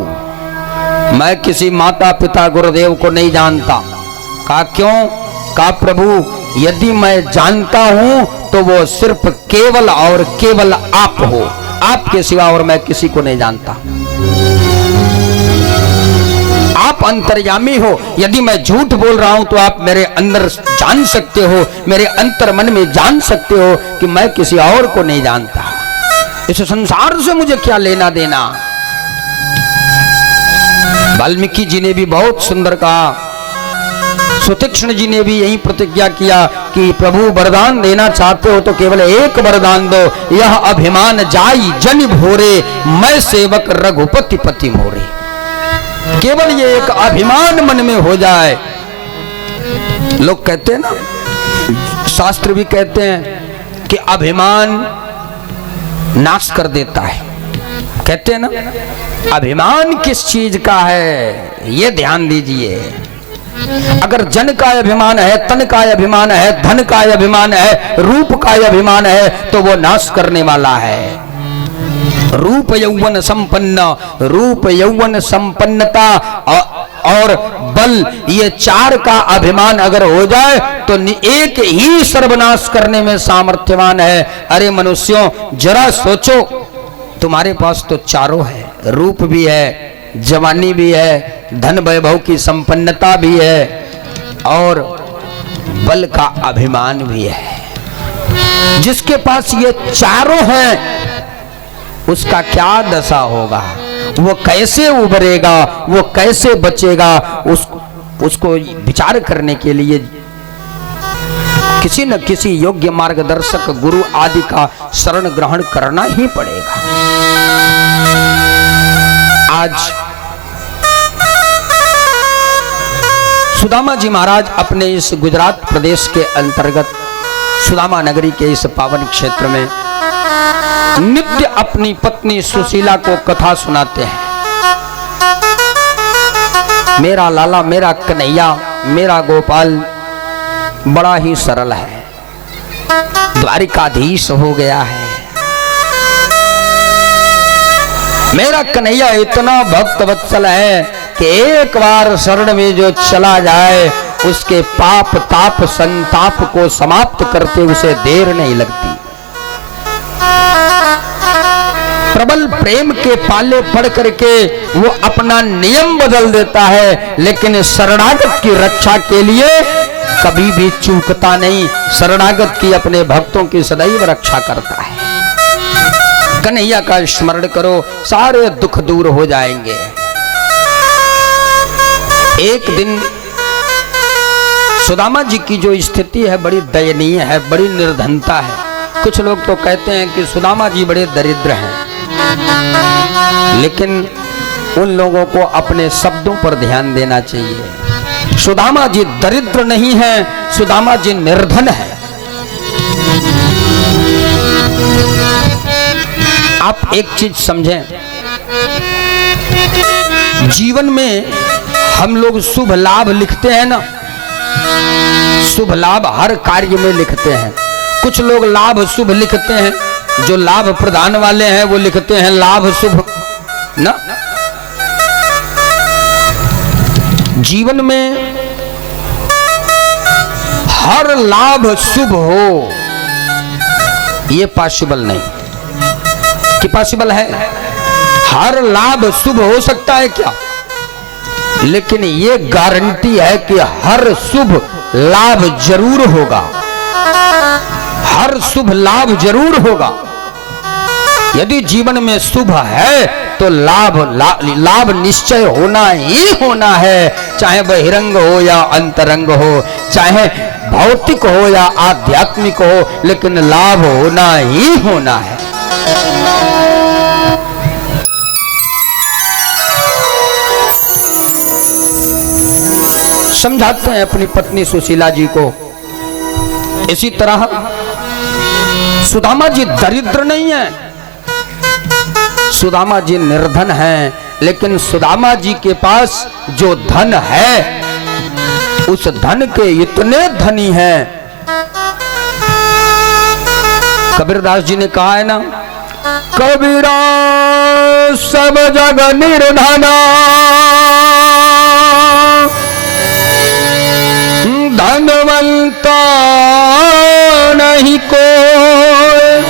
मैं किसी माता पिता गुरुदेव को नहीं जानता। कहा क्यों? कहा प्रभु यदि मैं जानता हूं तो वो सिर्फ केवल और केवल आप हो, आपके सिवा और मैं किसी को नहीं जानता। आप अंतर्यामी हो, यदि मैं झूठ बोल रहा हूं तो आप मेरे अंदर जान सकते हो, मेरे अंतर मन में जान सकते हो कि मैं किसी और को नहीं जानता। इस संसार से मुझे क्या लेना देना। वाल्मीकि जी ने भी बहुत सुंदर कहा, सुतीक्ष्ण जी ने भी यही प्रतिज्ञा किया कि प्रभु वरदान देना चाहते हो तो केवल एक वरदान दो, यह अभिमान जाई जन भोरे, मैं सेवक रघुपति पति मोरे। केवल ये एक अभिमान मन में हो जाए। लोग कहते हैं ना, शास्त्र भी कहते हैं कि अभिमान नाश कर देता है। कहते हैं ना, अभिमान किस चीज का है ये ध्यान दीजिए। अगर जन का अभिमान है, तन का अभिमान है, धन का अभिमान है, रूप का अभिमान है, तो वो नाश करने वाला है। रूप यौवन संपन्न, रूप यौवन संपन्नता और बल, ये चार का अभिमान अगर हो जाए तो एक ही सर्वनाश करने में सामर्थ्यवान है। अरे मनुष्यों जरा सोचो, तुम्हारे पास तो चारों है, रूप भी है, जवानी भी है, धन वैभव की संपन्नता भी है, और बल का अभिमान भी है। जिसके पास ये चारों हैं उसका क्या दशा होगा, वो कैसे उभरेगा, वो कैसे बचेगा, उसको विचार करने के लिए किसी न किसी योग्य मार्गदर्शक गुरु आदि का शरण ग्रहण करना ही पड़ेगा। आज सुदामा जी महाराज अपने इस गुजरात प्रदेश के अंतर्गत सुदामा नगरी के इस पावन क्षेत्र में नित्य अपनी पत्नी सुशीला को कथा सुनाते हैं। मेरा लाला, मेरा कन्हैया, मेरा गोपाल बड़ा ही सरल है, द्वारिकाधीश हो गया है। मेरा कन्हैया इतना भक्त वत्सल है कि एक बार शरण में जो चला जाए उसके पाप ताप संताप को समाप्त करते उसे देर नहीं लगती। प्रबल प्रेम के पाले पड़ करके वो अपना नियम बदल देता है, लेकिन शरणागत की रक्षा के लिए कभी भी चूकता नहीं। शरणागत की अपने भक्तों की सदैव रक्षा करता है। कन्हैया का स्मरण करो, सारे दुख दूर हो जाएंगे। एक दिन सुदामा जी की जो स्थिति है बड़ी दयनीय है, बड़ी निर्धनता है। कुछ लोग तो कहते हैं कि सुदामा जी बड़े दरिद्र हैं, लेकिन उन लोगों को अपने शब्दों पर ध्यान देना चाहिए। सुदामा जी दरिद्र नहीं हैं, सुदामा जी निर्धन हैं। आप एक चीज समझें, जीवन में हम लोग शुभ लाभ लिखते हैं ना, शुभ लाभ हर कार्य में लिखते हैं। कुछ लोग लाभ शुभ लिखते हैं, जो लाभ प्रदान वाले हैं वो लिखते हैं लाभ शुभ ना। जीवन में हर लाभ शुभ हो ये पॉसिबल नहीं। कि पॉसिबल है? हर लाभ शुभ हो सकता है क्या? लेकिन ये गारंटी है कि हर शुभ लाभ जरूर होगा, हर शुभ लाभ जरूर होगा। यदि जीवन में शुभ है तो लाभ निश्चय होना ही होना है, चाहे बहिरंग हो या अंतरंग हो, चाहे भौतिक हो या आध्यात्मिक हो, लेकिन लाभ होना ही होना है। समझाते हैं अपनी पत्नी सुशीला जी को। इसी तरह सुदामा जी दरिद्र नहीं है, सुदामा जी निर्धन हैं, लेकिन सुदामा जी के पास जो धन है उस धन के इतने धनी हैं। कबीरदास जी ने कहा है ना, कबीरा सब जग निर्धना धनवंता नहीं कोई,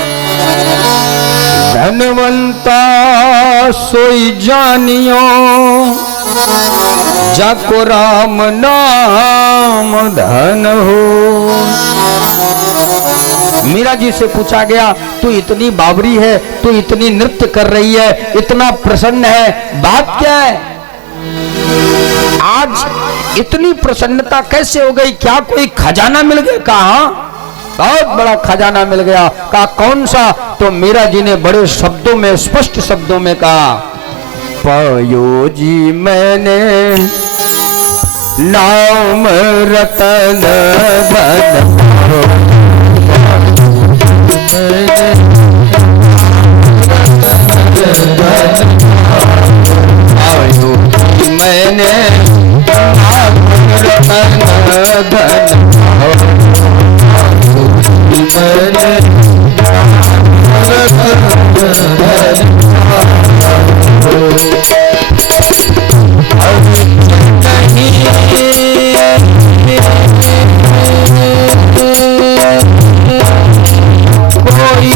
धनवंता सोई जानियो जाको राम नाम धन हो। मीरा जी से पूछा गया, तू इतनी बावरी है, तू इतनी नृत्य कर रही है, इतना प्रसन्न है, बात क्या है? आज इतनी प्रसन्नता कैसे हो गई? क्या कोई खजाना मिल गया? कहा बहुत बड़ा खजाना मिल गया। कहा कौन सा? तो मीरा जी ने बड़े शब्दों में, स्पष्ट शब्दों में कहा, पायो जी मैंने नाम रतन धन, पायो जी मैंने नाम रतन धन, कोई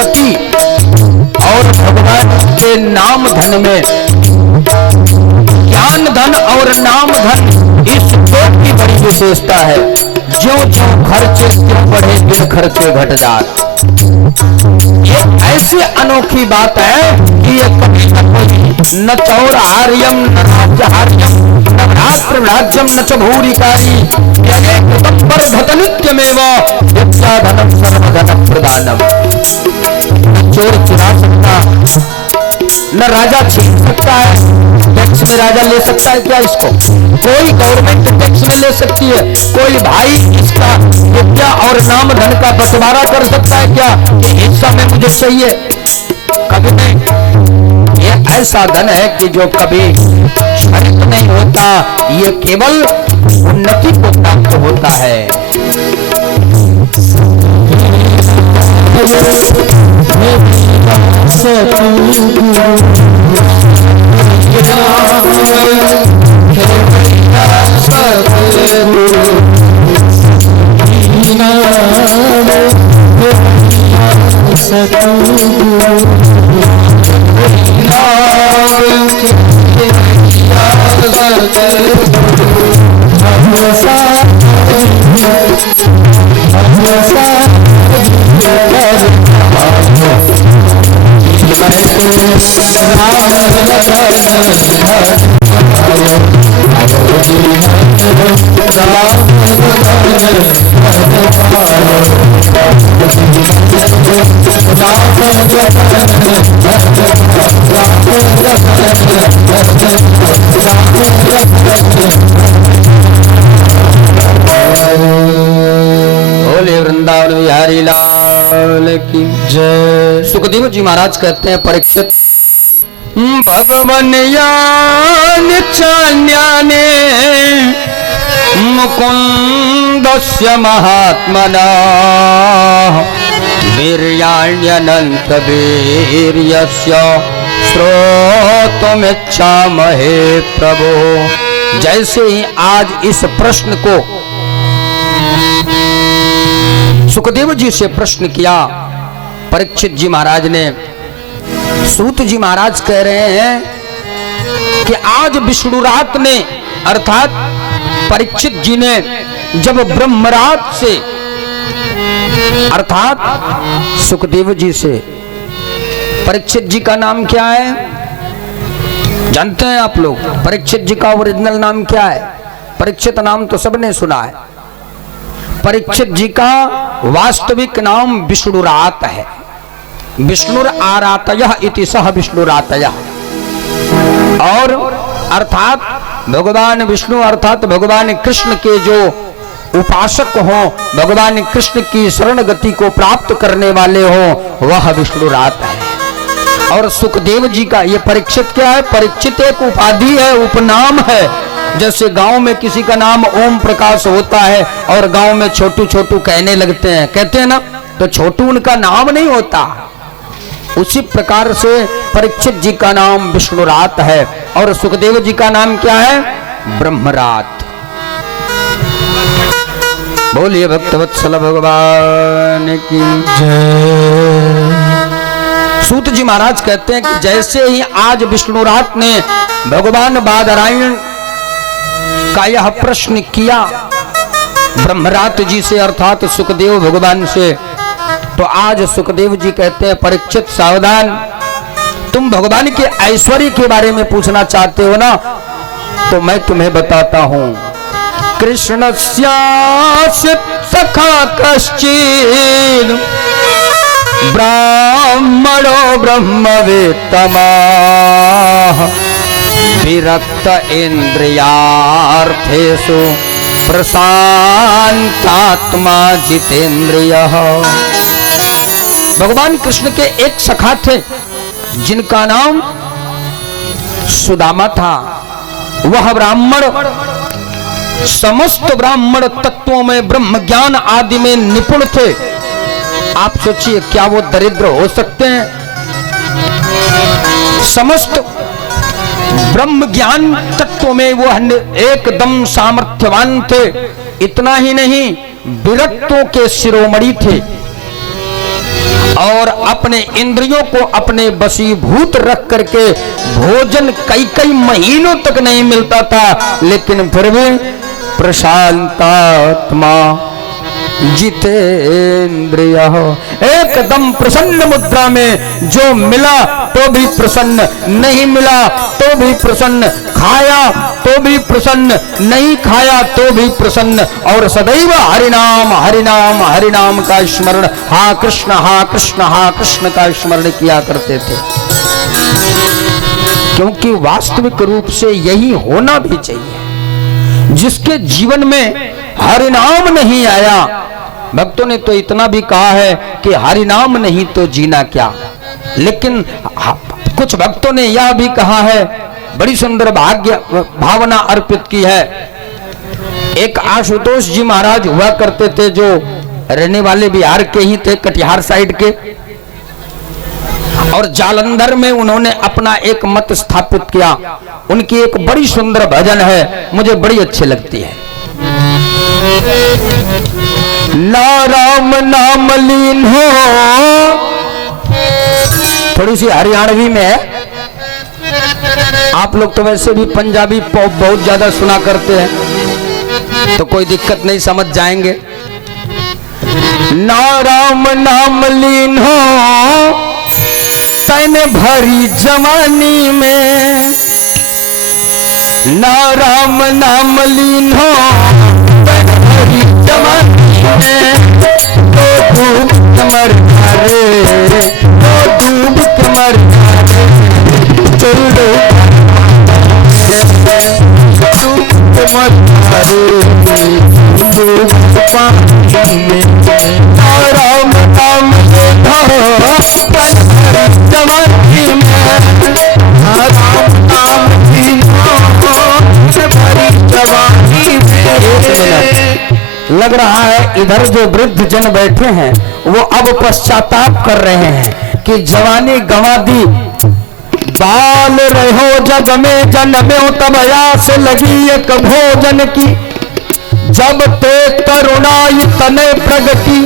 संपत्ति और भगवान के नाम धन में, ज्ञान धन और नाम धन इस दो की बड़ी विशेषता है। ज्यों ज्यों खर्चे क्यों बढ़े बिन खर्चे घट जात। ये ऐसी अनोखी बात है कि ये कभी न कोई न चौर हार्यम न राज्यहार्यम न भ्रातृराज्यम न च भूरिकारी तत्पर नित्यमेव विद्याधनम सर्वधन प्रदानम। न चोर चुरा सकता, न राजा छीन सकता है। टैक्स में राजा ले सकता है क्या इसको? कोई गवर्नमेंट टैक्स में ले सकती है? कोई भाई इसका विद्या और नाम धन का बंटवारा कर सकता है क्या? ये हिस्सा में मुझे चाहिए, कभी नहीं। ये ऐसा धन है कि जो कभी क्षणिक नहीं होता, ये केवल उन्नति को प्राप्त होता है। बोले वृंदावन बिहारी लाल की जय। सुखदेव जी महाराज कहते हैं, परीक्षित भगवन चान्याने मुकुंदस्य महात्मना वीर्याण्यनंत वीर्यस्य श्रोतुमिच्छामहे प्रभो। जैसे ही आज इस प्रश्न को सुखदेव जी से प्रश्न किया परीक्षित जी महाराज ने, सूत जी महाराज कह रहे हैं कि आज विष्णुरात ने अर्थात परीक्षित जी ने जब ब्रह्मरात से अर्थात सुखदेव जी से, परीक्षित जी का नाम क्या है जानते हैं आप लोग? परीक्षित जी का ओरिजिनल नाम क्या है? परीक्षित नाम तो सबने सुना है। परीक्षित जी का वास्तविक नाम विष्णुरात है। विष्णुर आरातयः इति सह विष्णुरातयः। और अर्थात भगवान विष्णु अर्थात भगवान कृष्ण के जो उपासक हो, भगवान कृष्ण की शरण गति को प्राप्त करने वाले हो, वह विष्णुरात है। और सुखदेव जी का ये परीक्षित क्या है? परीक्षित एक उपाधि है, उपनाम है। जैसे गांव में किसी का नाम ओम प्रकाश होता है और गांव में छोटू छोटू कहने लगते हैं, कहते हैं ना, तो छोटू उनका नाम नहीं होता। उसी प्रकार से परीक्षित जी का नाम विष्णुरात है और सुखदेव जी का नाम क्या है? ब्रह्मरात। बोलिए भक्तवत्सल भगवान की जय। सूत जी महाराज कहते हैं कि जैसे ही आज विष्णुरात ने भगवान बादरायण का यह प्रश्न किया ब्रह्मरात जी से अर्थात सुखदेव भगवान से, तो आज सुखदेव जी कहते हैं, परीक्षित सावधान, तुम भगवान के ऐश्वर्य के बारे में पूछना चाहते हो ना, तो मैं तुम्हें बताता हूं। कृष्णस्यास्य सखा कश्चित् ब्राह्मणो ब्रह्मवेत्तमः विरक्त इंद्रियार्थेषु प्रशांतात्मा जितेंद्रियः। भगवान कृष्ण के एक सखा थे जिनका नाम सुदामा था। वह ब्राह्मण समस्त ब्राह्मण तत्वों में ब्रह्म ज्ञान आदि में निपुण थे। आप सोचिए क्या वो दरिद्र हो सकते हैं? समस्त ब्रह्म ज्ञान तत्व में वो एकदम सामर्थ्यवान थे। इतना ही नहीं, विरक्तों के शिरोमणि थे और अपने इंद्रियों को अपने वशीभूत रख करके भोजन कई कई महीनों तक नहीं मिलता था, लेकिन फिर भी प्रशांतात्मा जितेंद्रिय एकदम प्रसन्न मुद्रा में, जो मिला तो भी प्रसन्न, नहीं मिला तो भी प्रसन्न, खाया तो भी प्रसन्न, नहीं खाया तो भी प्रसन्न, और सदैव हरिनाम हरिनाम हरिनाम का स्मरण, हा कृष्ण हा कृष्ण हा कृष्ण का स्मरण किया करते थे। क्योंकि वास्तविक रूप से यही होना भी चाहिए। जिसके जीवन में हरिनाम नहीं आया, भक्तों ने तो इतना भी कहा है कि हरिनाम नहीं तो जीना क्या। लेकिन कुछ भक्तों ने यह भी कहा है, बड़ी सुंदर भावना अर्पित की है। एक आशुतोष जी महाराज हुआ करते थे, जो रहने वाले बिहार के ही थे, कटिहार साइड के, और जालंधर में उन्होंने अपना एक मत स्थापित किया। उनकी एक बड़ी सुंदर भजन है, मुझे बड़ी अच्छी लगती है। ना राम नाम लीन हो, थोड़ी सी हरियाणवी में है। आप लोग तो वैसे भी पंजाबी पॉप बहुत ज्यादा सुना करते हैं, तो कोई दिक्कत नहीं, समझ जाएंगे। ना राम नाम लीन हो तन भरी जवानी में, ना राम नाम लीन हो तन भरी जवानी में, तो डूब कमर मारे, तो डूब कमर मारे, चलो डूब कमर मारे, डूब पानी में, राम नाम धो तन भरी जवानी में, राम नाम भरी जवानी में। लग रहा है इधर जो वृद्ध जन बैठे हैं वो अब पश्चाताप कर रहे हैं कि जवानी गंवा दी। बाल रहो जग में जन्मे तब आस लगी एक भोजन की, जब ते तरुणाई तने प्रगति,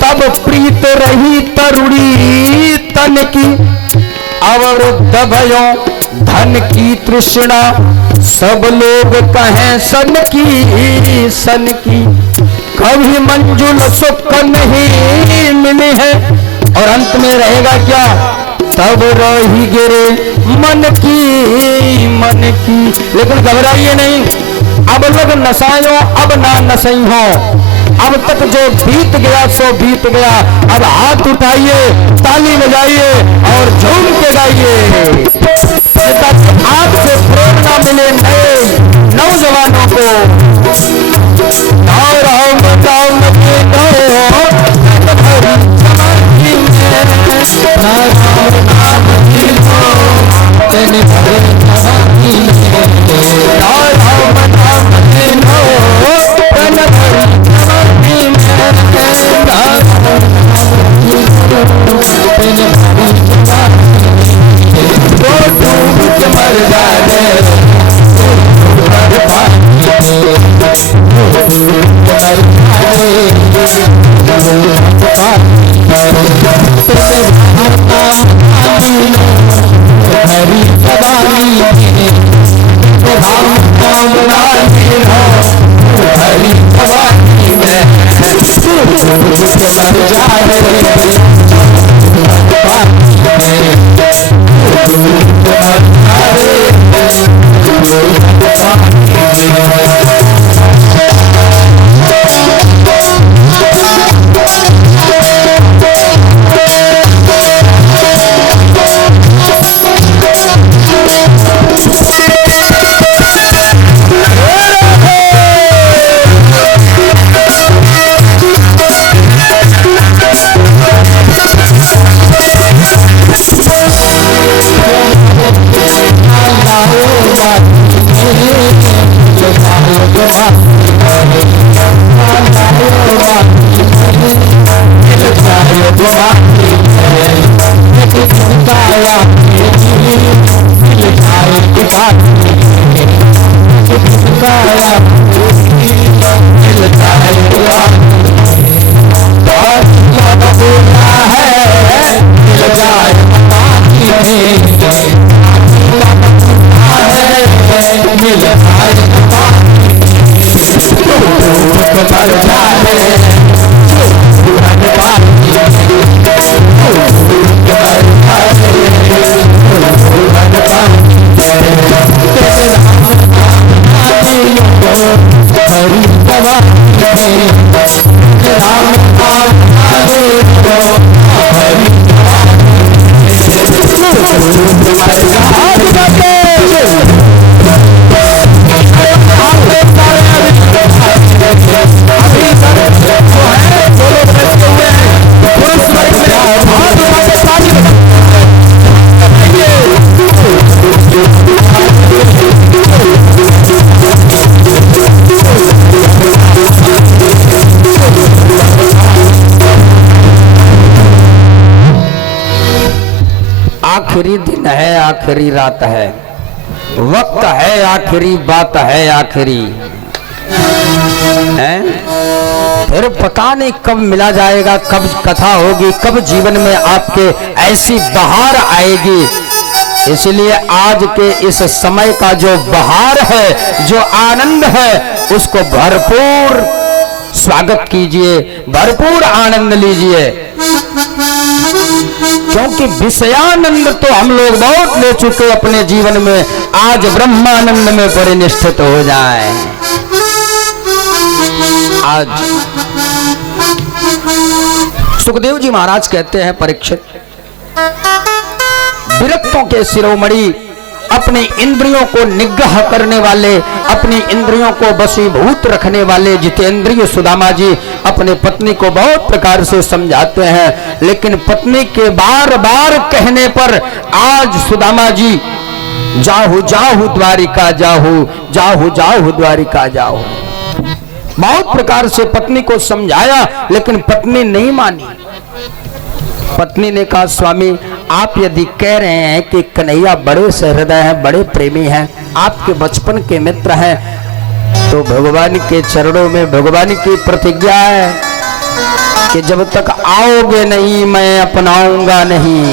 तब प्रीत रही तरुणी तन की, अवरुद्ध भयो धन की तृष्णा, सब लोग कहें सन की, कभी मंजुल सुख नहीं मिली है, और अंत में रहेगा क्या, तब रही गिरे मन की। लेकिन घबराइए नहीं, अब लग नसायो अब ना नसई हो, अब तक जो बीत गया सो बीत गया। अब हाथ उठाइए, ताली बजाइए और झूम के गाइए, आपसे प्रेरणा मिले नए नौजवानों को। राम राम के हरी सदा आखिरी दिन है, आखिरी रात है, वक्त है, आखिरी बात है, आखिरी है। फिर पता नहीं कब मिला जाएगा, कब कथा होगी, कब जीवन में आपके ऐसी बहार आएगी। इसलिए आज के इस समय का जो बहार है, जो आनंद है, उसको भरपूर स्वागत कीजिए, भरपूर आनंद लीजिए। क्योंकि विषयानंद तो हम लोग बहुत ले चुके अपने जीवन में, आज ब्रह्मानंद में परिनिष्ठित हो जाए। आज सुखदेव जी महाराज कहते हैं, परीक्षित, विरक्तों के शिरोमणि, अपनी इंद्रियों को निग्रह करने वाले, अपनी इंद्रियों को वशीभूत रखने वाले जितेंद्रिय सुदामा जी अपने पत्नी को बहुत प्रकार से समझाते हैं, लेकिन पत्नी के बार बार कहने पर आज सुदामा जी जाहु जाहु द्वारिका जाहु, जाहु जाहु द्वारिका जाहु, बहुत प्रकार से पत्नी को समझाया, लेकिन पत्नी नहीं मानी। पत्नी ने कहा, स्वामी आप यदि कह रहे हैं कि कन्हैया बड़े सहृदय हैं, बड़े प्रेमी हैं, आपके बचपन के मित्र हैं, तो भगवान के चरणों में भगवान की प्रतिज्ञा है कि जब तक आओगे नहीं मैं अपनाऊंगा नहीं।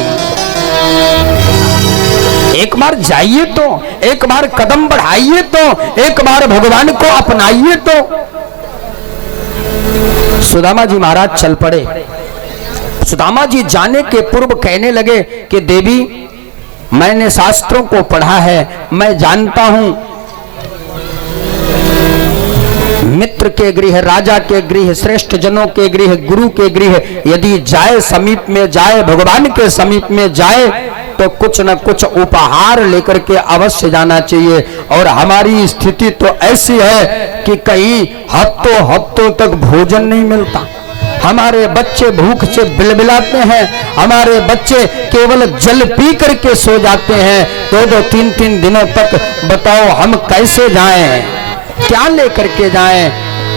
एक बार जाइए तो, एक बार कदम बढ़ाइए तो, एक बार भगवान को अपनाइए तो। सुदामा जी महाराज चल पड़े। सुदामा जी जाने के पूर्व कहने लगे कि देवी, मैंने शास्त्रों को पढ़ा है, मैं जानता हूं मित्र के गृह, राजा के गृह, श्रेष्ठ जनों के गृह, गुरु के गृह यदि जाए, समीप में जाए, भगवान के समीप में जाए, तो कुछ न कुछ उपहार लेकर के अवश्य जाना चाहिए। और हमारी स्थिति तो ऐसी है कि कहीं हफ्तों हफ्तों तक भोजन नहीं मिलता, हमारे बच्चे भूख से बिलबिलाते हैं, हमारे बच्चे केवल जल पी करके सो जाते हैं 2-2, 3-3 दिनों तक। बताओ हम कैसे जाएं, क्या लेकर के जाएं।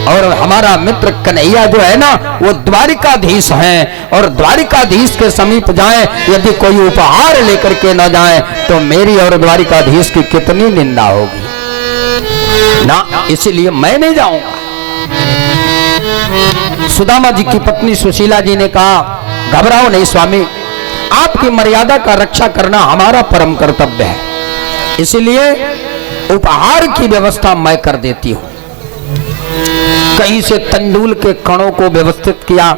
और हमारा मित्र कन्हैया जो है ना, वो द्वारिकाधीश हैं, और द्वारिकाधीश के समीप जाएं, यदि कोई उपहार लेकर के न जाएं तो मेरी और द्वारिकाधीश की कितनी निंदा होगी ना, इसलिए मैं नहीं जाऊंगा। सुदामा जी की पत्नी सुशीला जी ने कहा, घबराओ नहीं स्वामी, आपकी मर्यादा का रक्षा करना हमारा परम कर्तव्य है, इसलिए उपहार की व्यवस्था मैं कर देती हूं। कहीं से तंदूल के कणों को व्यवस्थित किया,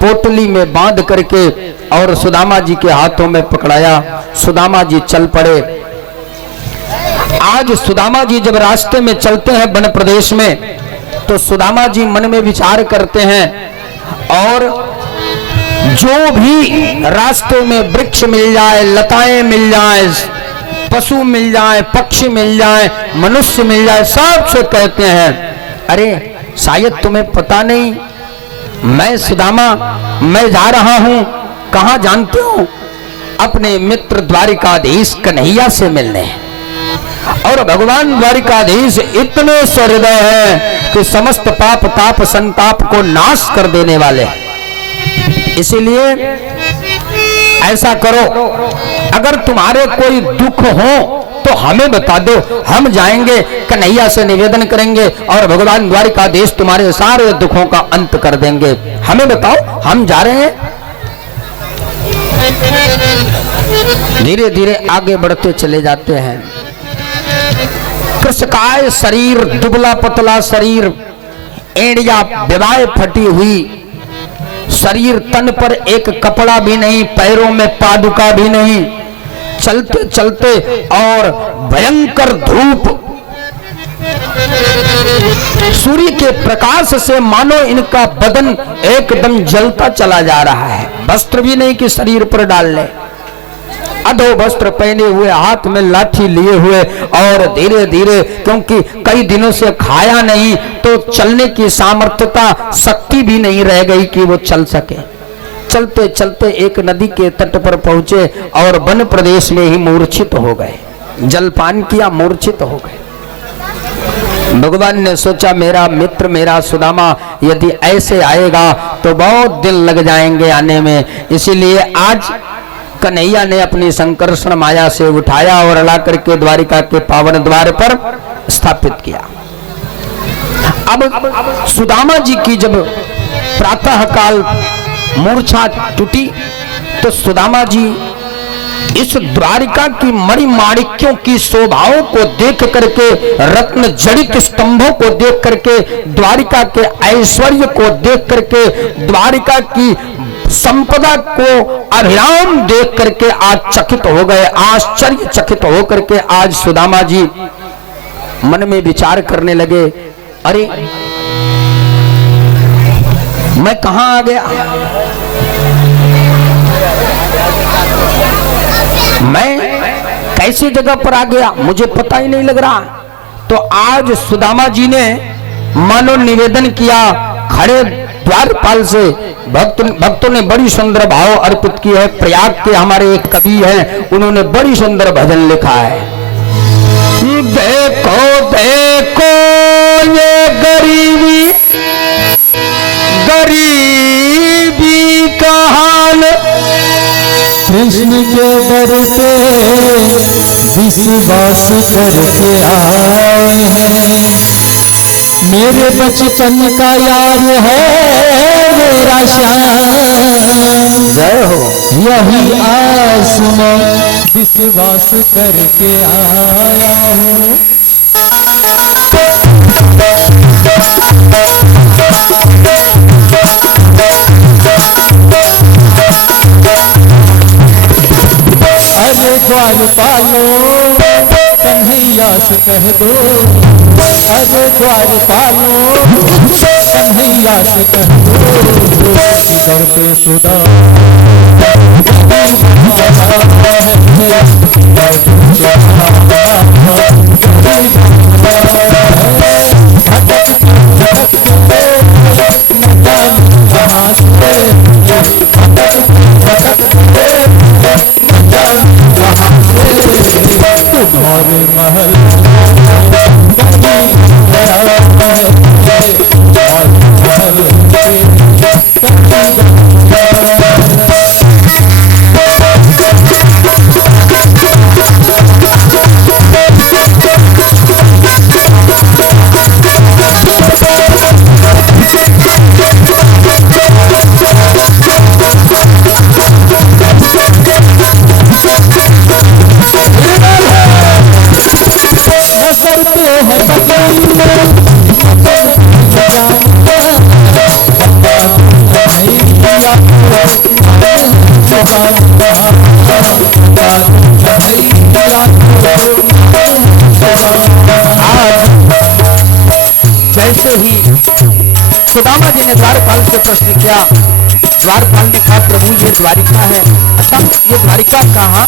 पोटली में बांध करके और सुदामा जी के हाथों में पकड़ाया। सुदामा जी चल पड़े। आज सुदामा जी जब रास्ते में चलते हैं वन प्रदेश में, तो सुदामा जी मन में विचार करते हैं, और जो भी रास्ते में वृक्ष मिल जाए, लताएं मिल जाए, पशु मिल जाए, पक्षी मिल जाए, मनुष्य मिल जाए, सबसे कहते हैं, अरे शायद तुम्हें पता नहीं, मैं सुदामा, मैं जा रहा हूं, कहां जानते हो? अपने मित्र द्वारिकाधीश कन्हैया से मिलने। और भगवान द्वारिकाधीश इतने सहृदय हैं कि समस्त पाप ताप संताप को नाश कर देने वाले। इसीलिए ऐसा करो, अगर तुम्हारे कोई दुख हो तो हमें बता दो, हम जाएंगे, कन्हैया से निवेदन करेंगे और भगवान द्वारिकाधीश तुम्हारे सारे दुखों का अंत कर देंगे। हमें बताओ, हम जा रहे हैं। धीरे धीरे आगे बढ़ते चले जाते हैं। कृषकाय शरीर, दुबला पतला शरीर, एड़िया बेवाए फटी हुई शरीर, तन पर एक कपड़ा भी नहीं, पैरों में पादुका भी नहीं। चलते चलते और भयंकर धूप, सूर्य के प्रकाश से मानो इनका बदन एकदम जलता चला जा रहा है। वस्त्र भी नहीं कि शरीर पर डाल ले, अधो वस्त्र पहने हुए, हाथ में लाठी लिए हुए, और धीरे धीरे, क्योंकि कई दिनों से खाया नहीं, तो चलने की सामर्थ्यता, शक्ति भी नहीं रह गई कि वो चल सके। चलते चलते एक नदी के तट पर पहुंचे और वन प्रदेश में ही मूर्छित हो गए। जलपान किया, मूर्छित हो गए। भगवान ने सोचा, मेरा मित्र, मेरा सुदामा यदि ऐसे आएगा तो बहुत दिन लग जाएंगे आने में, इसीलिए आज कन्हैया ने अपनी संकर्षण माया से उठाया और ला करके द्वारिका के पावन द्वार पर स्थापित किया। अब सुदामा जी की जब प्रातः काल मूर्छा टूटी तो सुदामा जी इस द्वारिका की मणिमाणिक्यों की शोभाओं को देख करके, रत्न जड़ित स्तंभों को देख करके, द्वारिका के ऐश्वर्य को देख करके, द्वारिका की संपदा को अभिराम देख करके आज चकित हो गए, आश्चर्यचकित हो करके आज सुदामा जी मन में विचार करने लगे, अरे मैं कहां आ गया, मैं कैसी जगह पर आ गया, मुझे पता ही नहीं लग रहा। तो आज सुदामा जी ने मानो निवेदन किया खड़े द्वारपाल से। भक्तों ने बड़ी सुंदर भाव अर्पित की है। प्रयाग के हमारे एक कवि हैं, उन्होंने बड़ी सुंदर भजन लिखा है। देखो देखो ये गरीबी गरीबी का हाल, कृष्ण के दर पे विश्वास करके आए हैं। मेरे बचपन का यार है मेरा श्याम, जय हो। यही आस में विश्वास करके आया हूँ। अरे द्वारपालो कन्हैया से कह दो, अरे द्वारपालो कन्हैया से कह दो, इधर पे सुदा तुम्हारे महल जैसे ही सुदामा जी ने द्वारपाल से प्रश्न किया, द्वारपाल ने कहा प्रभु ये द्वारिका है। अच्छा ये द्वारिका कहाँ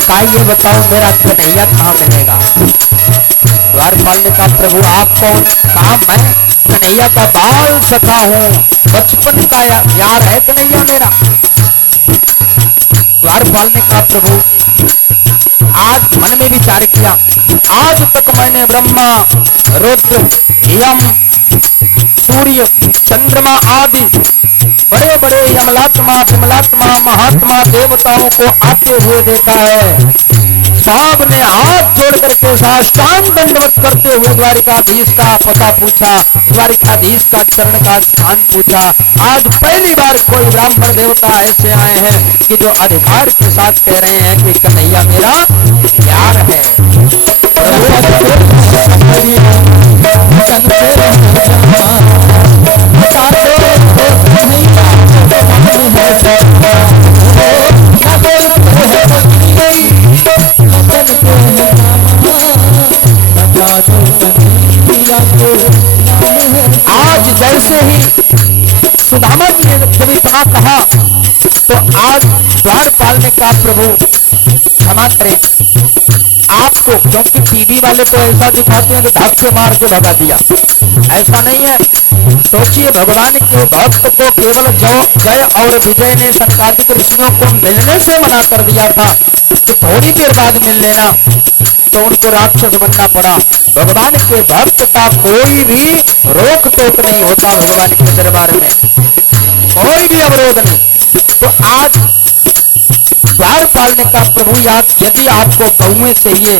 का, ये बताओ मेरा कन्हैया कहाँ मिलेगा। द्वारपाल ने कहा प्रभु आप कौन। कहा मैं कन्हैया का बाल सखा हूँ, बचपन का यार है कन्हैया मेरा। द्वारपाल ने कहा प्रभु आज मन में विचार किया, आज तक मैंने ब्रह्मा रुद्र यम सूर्य चंद्रमा आदि बड़े बड़े यमलात्मा विमलात्मा महात्मा देवताओं को आते हुए देखा है। साहब ने हाथ जोड़ करके साष्टांग दंडवत करते हुए द्वारिकाधीश का पता पूछा, द्वारिकाधीश का चरण का स्थान पूछा। आज पहली बार कोई ब्राह्मण देवता ऐसे आए हैं कि जो अधिकार के साथ कह रहे हैं कि कन्हैया मेरा प्यार है। आज जैसे ही सुदामा जी ने जब इतना कहा तो आज द्वारपाल ने कहा प्रभु क्षमा करें आपको, क्योंकि टीवी वाले तो ऐसा दिखाते हैं कि धक्के मार के भगा दिया, ऐसा नहीं है। सोचिए भगवान के भक्त को केवल जय और विजय ने सनकादिक ऋषियों को मिलने से मना कर दिया था कि थोड़ी देर बाद मिल लेना, तो उनको राक्षस बनना पड़ा। भगवान के भक्त का कोई भी रोक टोक नहीं होता, भगवान के दरबार में कोई भी अवरोध नहीं। तो आज द्वारपाल ने कहा प्रभु यदि आपको गौएं चाहिए,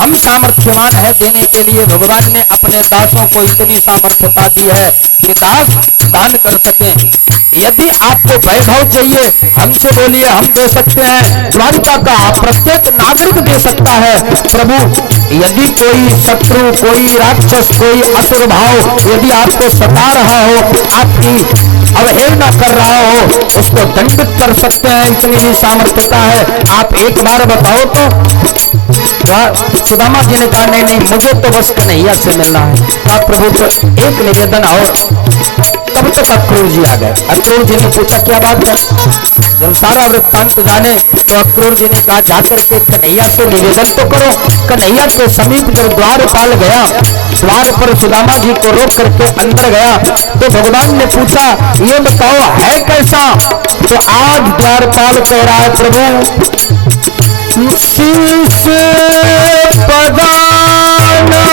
हम सामर्थ्यवान है देने के लिए। भगवान ने अपने दासों को इतनी सामर्थ्यता दी है कि दास दान कर सकें। यदि आपको वैभव चाहिए हमसे बोलिए, हम दे सकते हैं। द्वारिका का प्रत्येक नागरिक दे सकता है। प्रभु यदि कोई शत्रु, कोई राक्षस, कोई असुर भाव यदि आपको सता रहा हो, आपकी अवहेलना कर रहा हो, उसको दंडित कर सकते हैं, इतनी ही सामर्थ्यता है। आप एक बार बताओ तो सुदामा जी ने कहा नहीं नहीं, मुझे तो बस कन्हैया से मिलना है। कहा प्रभु तो एक निवेदन और। तब तक अक्रूर जी आ गए। अक्रूर जी ने पूछा क्या बात है। जब सारा वृत्तांत जाने तो अक्रूर जी ने कहा जाकर के कन्हैया से निवेदन तो करो। कन्हैया के समीप जब द्वारपाल गया, द्वार पर सुदामा जी को रोक करके अंदर गया तो भगवान ने पूछा ये बताओ है कैसा। तो आज द्वारपाल कह रहा है प्रभु शीश पदाना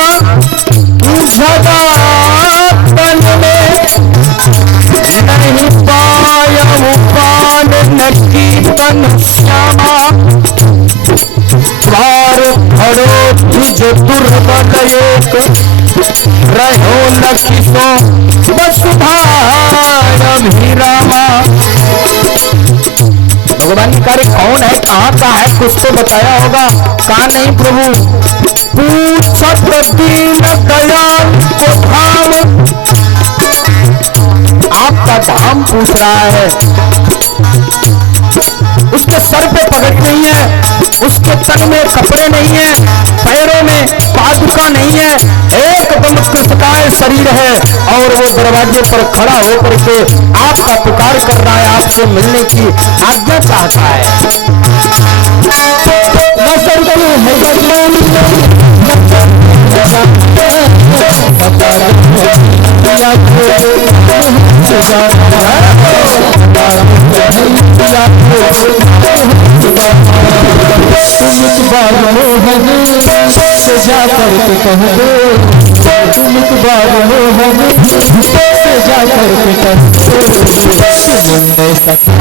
जगा तन में नहीं पाया पान नकी तन श्यामा। द्वार खड़ो तुझ दुर्बल एक रहो लखिसो वसुधार अभिरामा। भगवान ने कहा कौन है, कहाँ का है, कुछ तो बताया होगा। कहा नहीं प्रभु पूछत दीन दयाल को धाम, आपका धाम पूछ रहा है। उसके सर पे पगड़ नहीं है, उसके तन में कपड़े नहीं है, पैरों में पादुका नहीं है, एकदम कृतकाय शरीर है और वो दरवाजे पर खड़ा होकर के आपका पुकार कर रहा है, आपसे मिलने की आज्ञा चाहता है। तुम एक बार मोहन से जा करके कह दो, तुम एक बार मोहन से जा करके कह दो तुमने सखा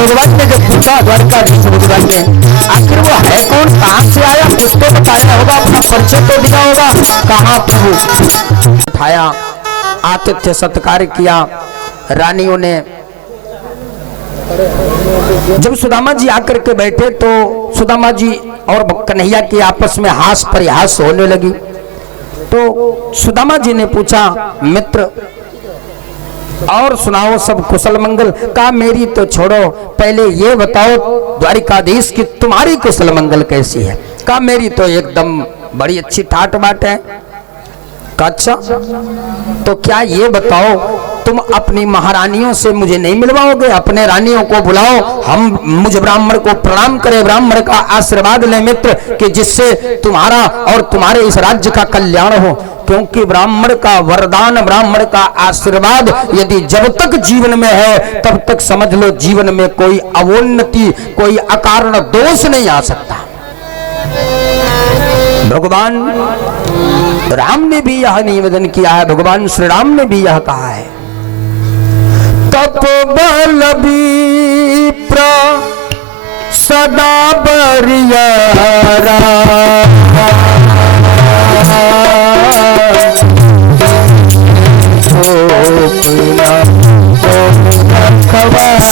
भगवान ने जब पूछा द्वारकाधीश भगवान ने आखिर वो है कौन, कहाँ से आया, कुछ तो बताया होगा, अपना परिचय तो दिया होगा। कहाँ प्रभु उठाया, आतिथ्य सत्कार किया। रानियों ने जब सुदामा जी आकर के बैठे तो सुदामा जी और कन्हैया की आपस में हास परिहास होने लगी। तो सुदामा जी ने पूछा मित्र और सुनाओ सब कुशल मंगल। कहा मेरी तो छोड़ो, पहले ये बताओ द्वारिकाधीश की तुम्हारी कुशल मंगल कैसी है। कहा मेरी तो एकदम बड़ी अच्छी ठाट बाट है। कहा अच्छा तो क्या ये बताओ तुम अपनी महारानियों से मुझे नहीं मिलवाओगे, अपने रानियों को बुलाओ, हम मुझ ब्राह्मण को प्रणाम करें, ब्राह्मण का आशीर्वाद लें मित्र कि जिससे तुम्हारा और तुम्हारे इस राज्य का कल्याण हो। क्योंकि ब्राह्मण का वरदान, ब्राह्मण का आशीर्वाद यदि जब तक जीवन में है तब तक समझ लो जीवन में कोई अवोन्नति, कोई अकारण दोष नहीं आ सकता। भगवान राम ने भी यह निवेदन किया है, भगवान श्री राम ने भी यह कहा है तप बल विप्र सदा बरियारा खवारा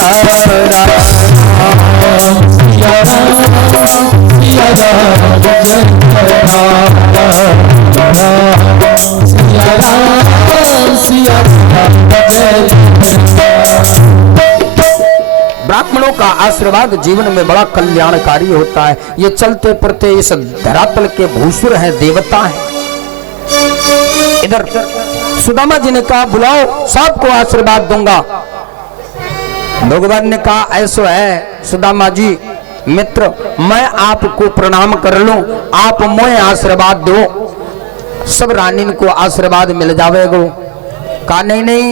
आशीर्वाद जीवन में बड़ा कल्याणकारी होता है। ये चलते फिरते इस धरातल के भूसुर हैं, देवता हैं। इधर सुदामा जी ने कहा बुलाओ, सबको आशीर्वाद दूंगा। भगवान ने कहा ऐसा है सुदामा जी मित्र, मैं आपको प्रणाम कर लूं, आप मोए आशीर्वाद दो, सब रानी को आशीर्वाद मिल जावेगो। कहा नहीं नहीं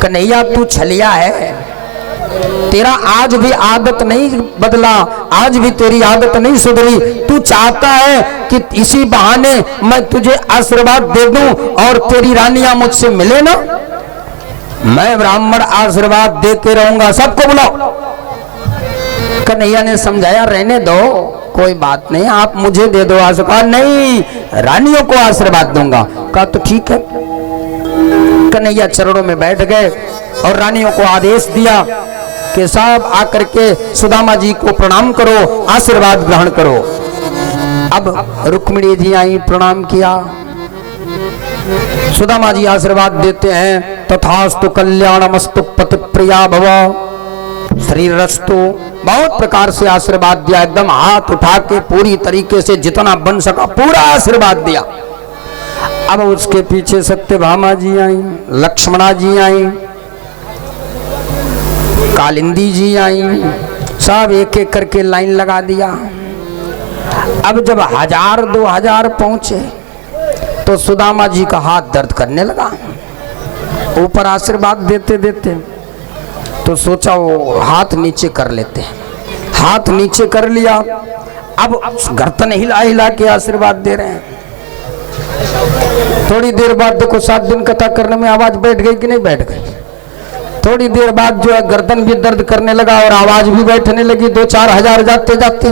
कन्हैया तू छलिया है, तेरा आज भी आदत नहीं बदला, आज भी तेरी आदत नहीं सुधरी। तू चाहता है कि इसी बहाने मैं तुझे आशीर्वाद दे दूं और तेरी रानियां मुझसे मिले ना। मैं ब्राह्मण आशीर्वाद दे के रहूंगा, सबको बुलाओ। कन्हैया ने समझाया रहने दो, कोई बात नहीं, आप मुझे दे दो आशीर्वाद। नहीं, रानियों को आशीर्वाद दूंगा। कहा तो ठीक है। कन्हैया चरणों में बैठ गए और रानियों को आदेश दिया कि सब आकर के सुदामा जी को प्रणाम करो, आशीर्वाद ग्रहण करो। अब रुक्मिणी जी आई, प्रणाम किया। सुदामा जी आशीर्वाद देते हैं, तथास्तु कल्याणमस्तु पति प्रिया भव शरीरस्तु, बहुत प्रकार से आशीर्वाद दिया। एकदम हाथ उठा के पूरी तरीके से जितना बन सका पूरा आशीर्वाद दिया। अब उसके पीछे सत्यभामा जी आई, लक्ष्मणा जी आई, कालिंदी जी आई, सब एक एक करके लाइन लगा दिया। अब जब 1000-2000 पहुंचे तो सुदामा जी का हाथ दर्द करने लगा। ऊपर आशीर्वाद देते देते तो सोचा वो हाथ नीचे कर लेते हैं, हाथ नीचे कर लिया। अब गर्दन हिला हिला के आशीर्वाद दे रहे हैं। थोड़ी देर बाद देखो 7 दिन कथा करने में आवाज बैठ गई कि नहीं बैठ गई। थोड़ी देर बाद जो है गर्दन भी दर्द करने लगा और आवाज भी बैठने लगी। 2-4 हजार जाते जाते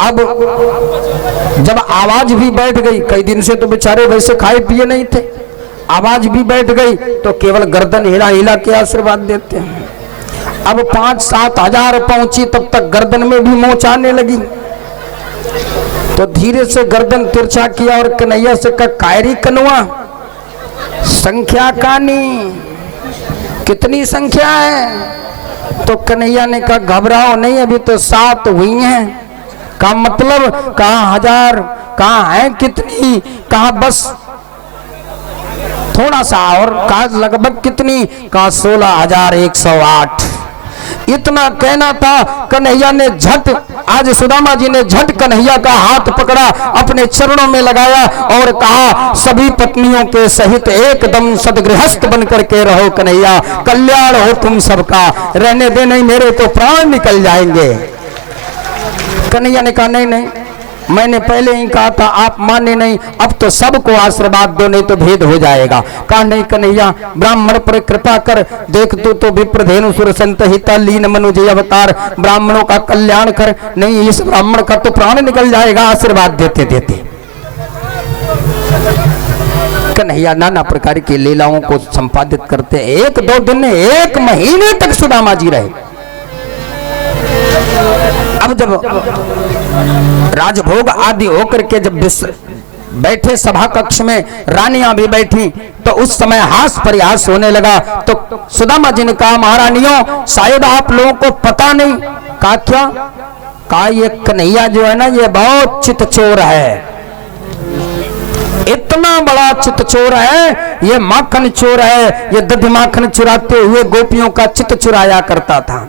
अब जब आवाज भी बैठ गई, कई दिन से तो बेचारे वैसे खाए पिए नहीं थे, आवाज भी बैठ गई तो केवल गर्दन हिला हिला के आशीर्वाद देते हैं। अब 5-7 हजार पहुंची तब तक गर्दन में भी मोच आने लगी। तो धीरे से गर्दन तिरछा किया और कन्हैया से कहा कायरी कनुआ, संख्या कानी, कितनी संख्या है? तो कन्हैया ने कहा घबराओ नहीं, अभी तो 7 हुई हैं। कहा मतलब? कहा 1000। कहा है कितनी? कहा बस थोड़ा सा और। कहा लगभग कितनी? कहा 16,108। इतना कहना था। कन्हैया ने झट, आज सुदामा जी ने झट कन्हैया का हाथ पकड़ा, अपने चरणों में लगाया और कहा सभी पत्नियों के सहित एकदम सदगृहस्थ बन करके रहो कन्हैया, कल्याण हो तुम सबका, रहने दे, नहीं मेरे तो प्राण निकल जाएंगे। कन्हैया ने कहा नहीं नहीं, मैंने पहले ही कहा था, आप माने नहीं, अब तो सबको आशीर्वाद दो नहीं तो भेद हो जाएगा। कहा नहीं कन्हैया, ब्राह्मण पर कृपा कर, देख तू तो विप्रधेनु सुर संत हिता लीन मनुज अवतार, ब्राह्मणों का कल्याण कर, नहीं इस ब्राह्मण का तो प्राण निकल जाएगा आशीर्वाद देते देते। कन्हैया नाना प्रकार की लीलाओं को संपादित करते। 1-2 दिन 1 महीने तक सुदामा जी रहे। अब जब राजभोग आदि होकर के जब बैठे सभा कक्ष में, रानियां भी बैठी, तो उस समय हास परिहास होने लगा। तो सुदामा जी ने कहा महारानियों शायद आप लोगों को पता नहीं। कहा क्या? कहा ये कन्हैया जो है ना ये बहुत चितचोर है, इतना बड़ा चितचोर है, ये माखन चोर है, ये दधि माखन चुराते हुए गोपियों का चित चुराया करता था।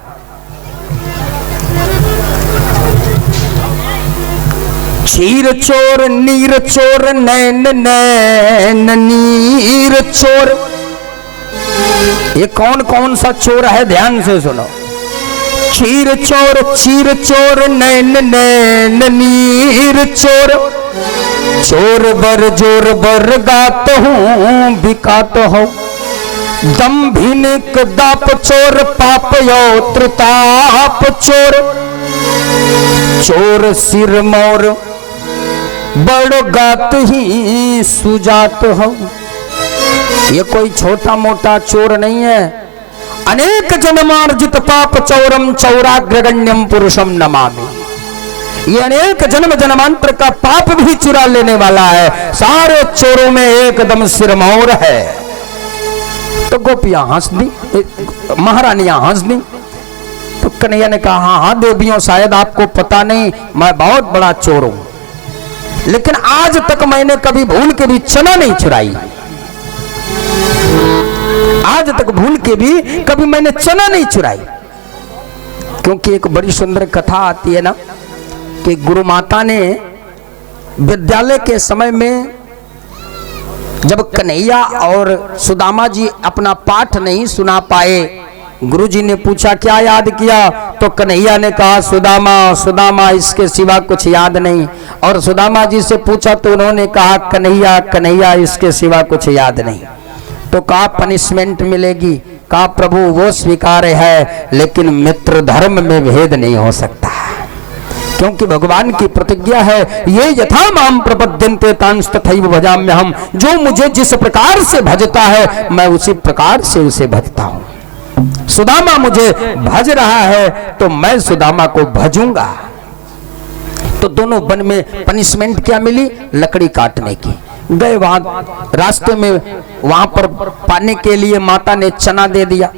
क्षीर चोर, नीर चोर, नैन नैन नीर चोर। ये कौन कौन सा चोर है ध्यान से सुनो। क्षीर चोर, क्षीर चोर, नैन नैन नीर चोर, चोर बर जोर बर गात हूँ बिकात हो, दम्भिनिक दाप चोर, पाप यो त्रिताप चोर, चोर सिर मोर बड़ गात ही सुजात हो। ये कोई छोटा मोटा चोर नहीं है, अनेक जन्मार्जित पाप चौरम चौराग्रगण्यम पुरुषम नमामि। ये अनेक जन्म जन्मांतर का पाप भी चुरा लेने वाला है, सारे चोरों में एकदम सिरमौर है। तो गोपियां हंस दी, महारानियां हंस दी। तो कन्हैया ने कहा हाँ हाँ देवियों, शायद आपको पता नहीं मैं बहुत बड़ा चोर हूं, लेकिन आज तक मैंने कभी भूल के भी चना नहीं चुराई। आज तक भूल के भी कभी मैंने चना नहीं चुराई। क्योंकि एक बड़ी सुंदर कथा आती है ना कि गुरु माता ने विद्यालय के समय में जब कन्हैया और सुदामा जी अपना पाठ नहीं सुना पाए, गुरुजी ने पूछा क्या याद किया, तो कन्हैया ने कहा सुदामा सुदामा, इसके सिवा कुछ याद नहीं। और सुदामा जी से पूछा तो उन्होंने कहा कन्हैया कन्हैया, इसके सिवा कुछ याद नहीं। तो कहा पनिशमेंट मिलेगी, कहा प्रभु वो स्वीकार्य है, लेकिन मित्र धर्म में भेद नहीं हो सकता, क्योंकि भगवान की प्रतिज्ञा है ये यथा माम प्रपद्यन्ते तांस तथैव भजाम्यहम्, जो मुझे जिस प्रकार से भजता है मैं उसी प्रकार से उसे भजता हूं। सुदामा मुझे भज रहा है तो मैं सुदामा को भजूंगा। तो दोनों वन में पनिशमेंट क्या मिली, लकड़ी काटने की। गए वहां रास्ते में, वहां पर पाने के लिए माता ने चना दे दिया,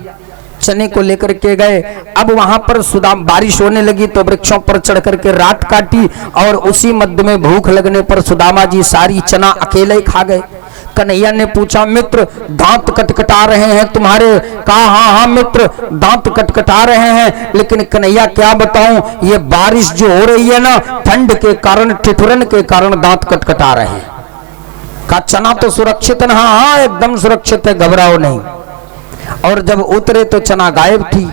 चने को लेकर के गए। अब वहां पर सुदाम बारिश होने लगी तो वृक्षों पर चढ़ करके रात काटी, और उसी मध्य में भूख लगने पर सुदामा जी सारी चना अकेले ही खा गए। कन्हैया ने पूछा मित्र दांत कटकटा रहे हैं तुम्हारे, कहा हाँ हाँ मित्र दांत कटकटा रहे हैं, लेकिन कन्हैया क्या बताऊं, ये बारिश जो हो रही है ना, ठंड के कारण ठिठुरन के कारण दांत कटकटा रहे हैं। कहा चना तो सुरक्षित है, हाँ हाँ एकदम सुरक्षित है, घबराओ नहीं। और जब उतरे तो चना गायब थी।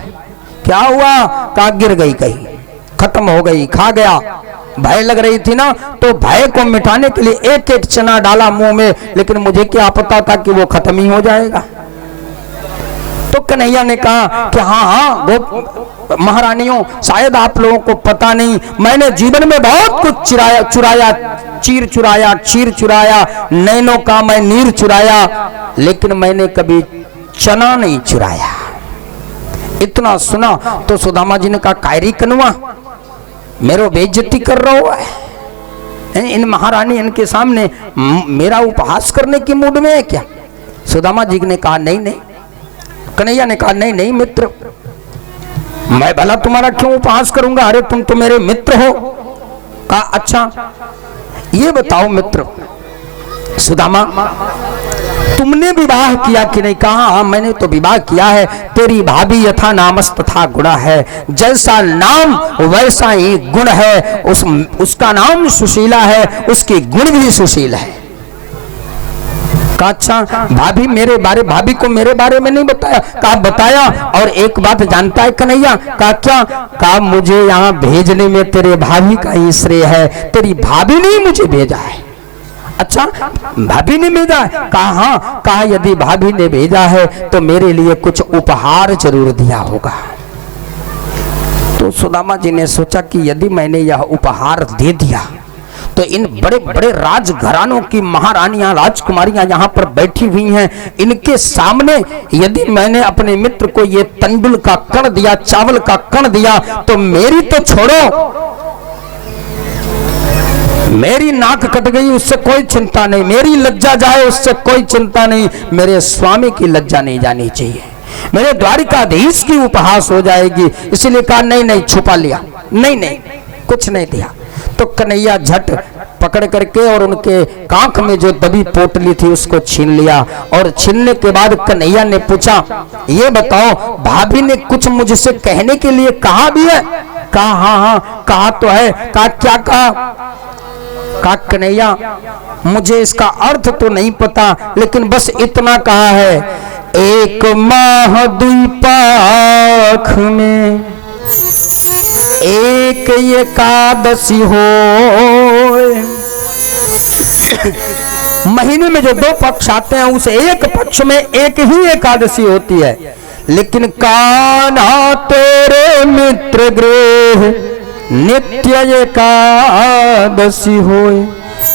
क्या हुआ, कहा गिर गई कहीं, खत्म हो गई, खा गया। भय लग रही थी ना, तो भय को मिटाने के लिए एक एक चना डाला मुंह में, लेकिन मुझे क्या पता था कि वो खत्म ही हो जाएगा। तो कन्हैया ने कहा कि हाँ हाँ वो महारानियों, शायद आप लोगों को पता नहीं, मैंने जीवन में बहुत कुछ चुराया, चीर चुराया, नैनों का मैं नीर चुराया, लेकिन मैंने कभी चना नहीं चुराया। इतना सुना तो सुदामा जी ने कहा कायरी कनुआ, मेरो बेइज्जती कर रहा है, इन महारानी इनके सामने मेरा उपहास करने की मूड में है क्या। सुदामा जी ने कहा नहीं नहीं। कन्हैया ने कहा नहीं नहीं मित्र, मैं भला तुम्हारा क्यों उपहास करूंगा, अरे तुम तो मेरे मित्र हो। कहा अच्छा ये बताओ मित्र सुदामा, तुमने विवाह किया कि नहीं। कहा हाँ मैंने तो विवाह किया है, तेरी भाभी यथा नामस तथा गुणा है, जैसा नाम वैसा ही गुण है, उसका नाम सुशीला है, उसके गुण भी सुशील है। कहा अच्छा भाभी को मेरे बारे में नहीं बताया। कहा बताया, और एक बात जानता है कन्हैया। कहा क्या। कहा मुझे यहाँ भेजने में तेरे भाभी का ही श्रेय है, तेरी भाभी ने मुझे भेजा है। अच्छा भाभी ने भेजा है। कहा हाँ। कहा यदि भाभी ने भेजा है तो मेरे लिए कुछ उपहार जरूर दिया होगा। तो सुदामा जी ने सोचा कि यदि मैंने यह उपहार दे दिया तो इन बड़े बड़े राजघरानों की महारानियां राजकुमारियां यहाँ पर बैठी हुई हैं, इनके सामने यदि मैंने अपने मित्र को ये तंडुल का कण दिया, चावल का कण दिया, तो मेरी तो छोड़ो, मेरी नाक कट गई उससे कोई चिंता नहीं, मेरी लज्जा जाए उससे कोई चिंता नहीं, मेरे स्वामी की लज्जा नहीं जानी चाहिए, मेरे द्वारिकाधीश की उपहास हो जाएगी। इसलिए कहा नहीं नहीं, छुपा लिया, नहीं नहीं कुछ नहीं दिया। तो कन्हैया झट पकड़ करके और उनके कांख में जो दबी पोटली थी उसको छीन लिया, और छीनने के बाद कन्हैया ने पूछा ये बताओ भाभी ने कुछ मुझसे कहने के लिए कहा भी है। कहा हाँ हाँ कहा तो है। कहा क्या कहा। कहा कन्हैया मुझे इसका अर्थ तो नहीं पता, लेकिन बस इतना कहा है, एक माह द्विपाख में एक एकादशी हो। महीने में जो दो पक्ष आते हैं उस एक पक्ष में एक ही एकादशी होती है, लेकिन कान्हा तेरे मित्र गृह नित्य एकादशी होए।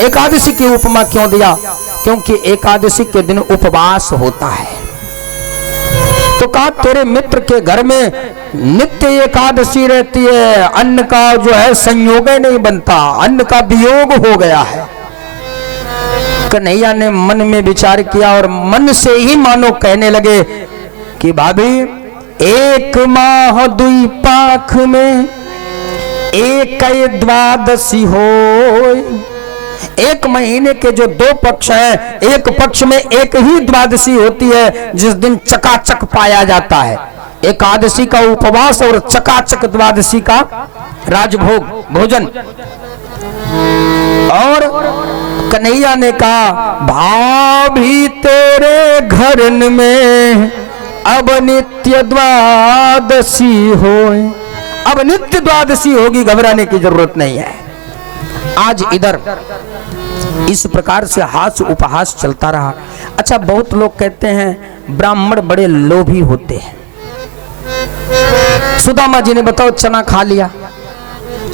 एकादशी की उपमा क्यों दिया, क्योंकि एकादशी के दिन उपवास होता है। तो कहा तेरे मित्र के घर में नित्य एकादशी रहती है, अन्न का जो है संयोग नहीं बनता, अन्न का वियोग हो गया है। कन्हैया ने मन में विचार किया और मन से ही मानो कहने लगे कि भाभी, एक माह दुई पाख में एक द्वादशी हो। एक महीने के जो दो पक्ष हैं, एक पक्ष में एक ही द्वादशी होती है जिस दिन चकाचक पाया जाता है। एकादशी का उपवास और चकाचक द्वादशी का राजभोग भोजन। और कन्हैया ने कहा, भाभी तेरे घरन में अब नित्य द्वादशी हो। अब नित्य द्वादशी होगी, घबराने की जरूरत नहीं है। आज इधर इस प्रकार से हास्य उपहास चलता रहा। अच्छा, बहुत लोग कहते हैं ब्राह्मण बड़े लोभी होते हैं। सुदामा जी ने बताओ चना खा लिया,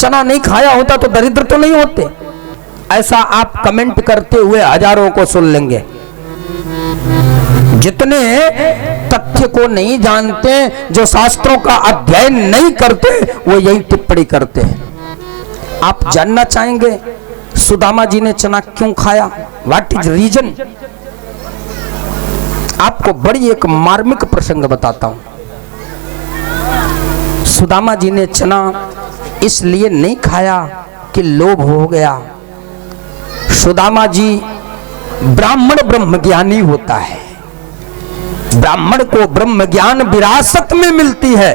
चना नहीं खाया होता तो दरिद्र तो नहीं होते। ऐसा आप कमेंट करते हुए हजारों को सुन लेंगे। जितने तथ्य को नहीं जानते, जो शास्त्रों का अध्ययन नहीं करते, वो यही टिप्पणी करते हैं। आप जानना चाहेंगे सुदामा जी ने चना क्यों खाया? What is reason? आपको बड़ी एक मार्मिक प्रसंग बताता हूं। सुदामा जी ने चना इसलिए नहीं खाया कि लोभ हो गया। सुदामा जी ब्राह्मण ब्रह्मज्ञानी होता है। ब्राह्मण को ब्रह्म ज्ञान विरासत में मिलती है।